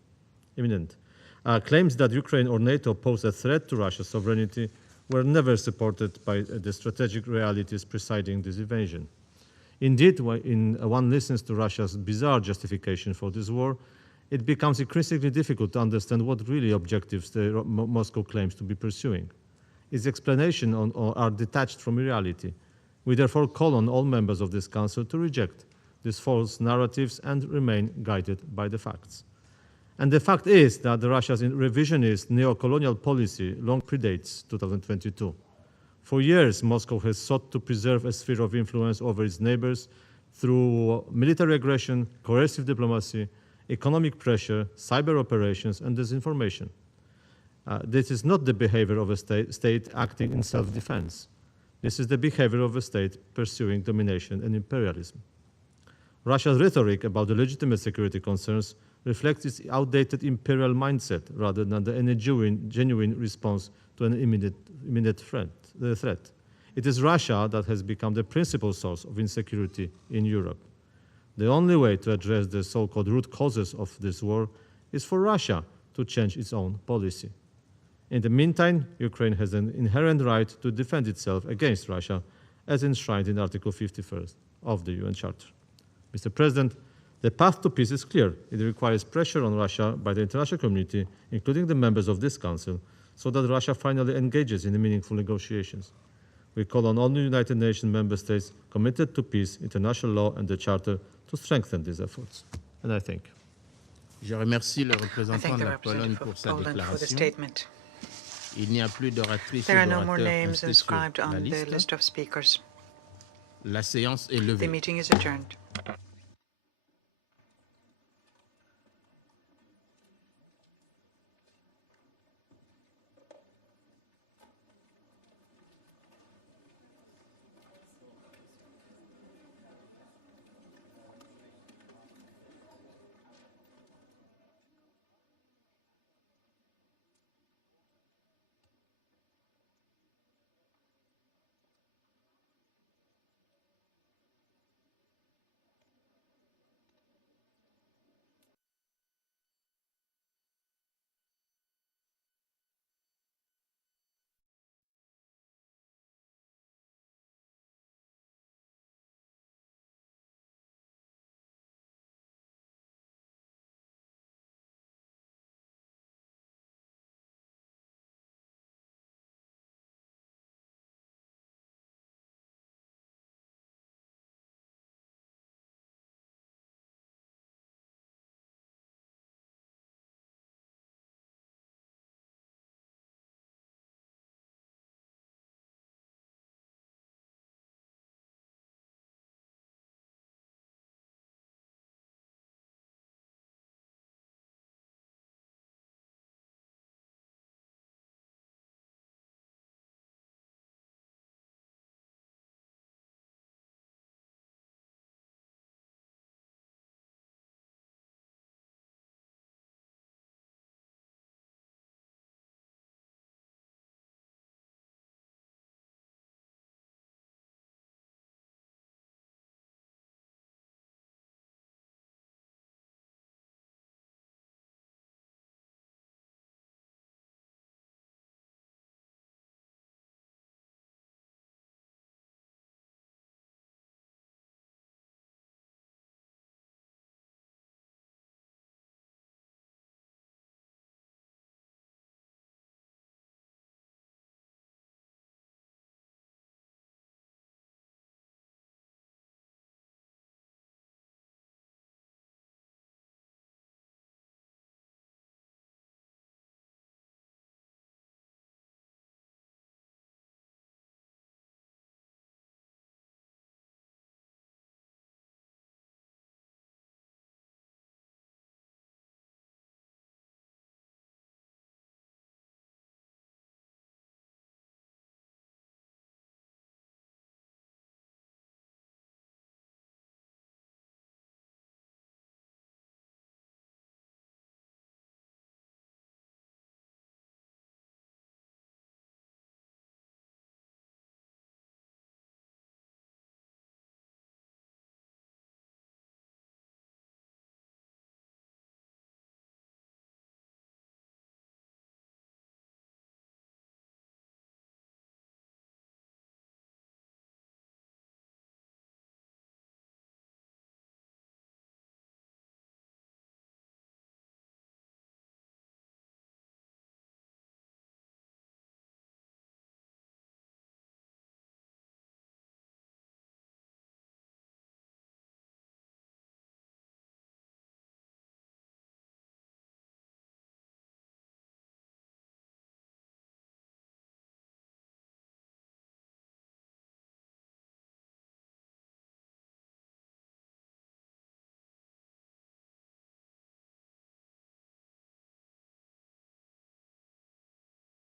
Claims that Ukraine or NATO pose a threat to Russia's sovereignty were never supported by the strategic realities preceding this invasion. Indeed, when one listens to Russia's bizarre justification for this war, it becomes increasingly difficult to understand what really objectives Moscow claims to be pursuing. Its explanations are detached from reality. We therefore call on all members of this Council to reject these false narratives and remain guided by the facts. And the fact is that Russia's revisionist neo-colonial policy long predates 2022. For years, Moscow has sought to preserve a sphere of influence over its neighbors through military aggression, coercive diplomacy, economic pressure, cyber operations, and disinformation. This is not the behavior of a state acting in self-defense. This is the behavior of a state pursuing domination and imperialism. Russia's rhetoric about the legitimate security concerns reflects its outdated imperial mindset rather than any genuine response to an immediate threat. It is Russia that has become the principal source of insecurity in Europe. The only way to address the so-called root causes of this war is for Russia to change its own policy. In the meantime, Ukraine has an inherent right to defend itself against Russia as enshrined in Article 51 of the UN Charter. Mr. President, the path to peace is clear. It requires pressure on Russia by the international community, including the members of this Council, so that Russia finally engages in meaningful negotiations. We call on all the United Nations member states committed to peace, international law, and the Charter to strengthen these efforts. And I thank you. Je remercie le représentant de la Pologne pour sa déclaration. Il n'y a plus d'oratrices ou d'orateurs inscrits sur la liste. La séance est levée. The meeting is adjourned.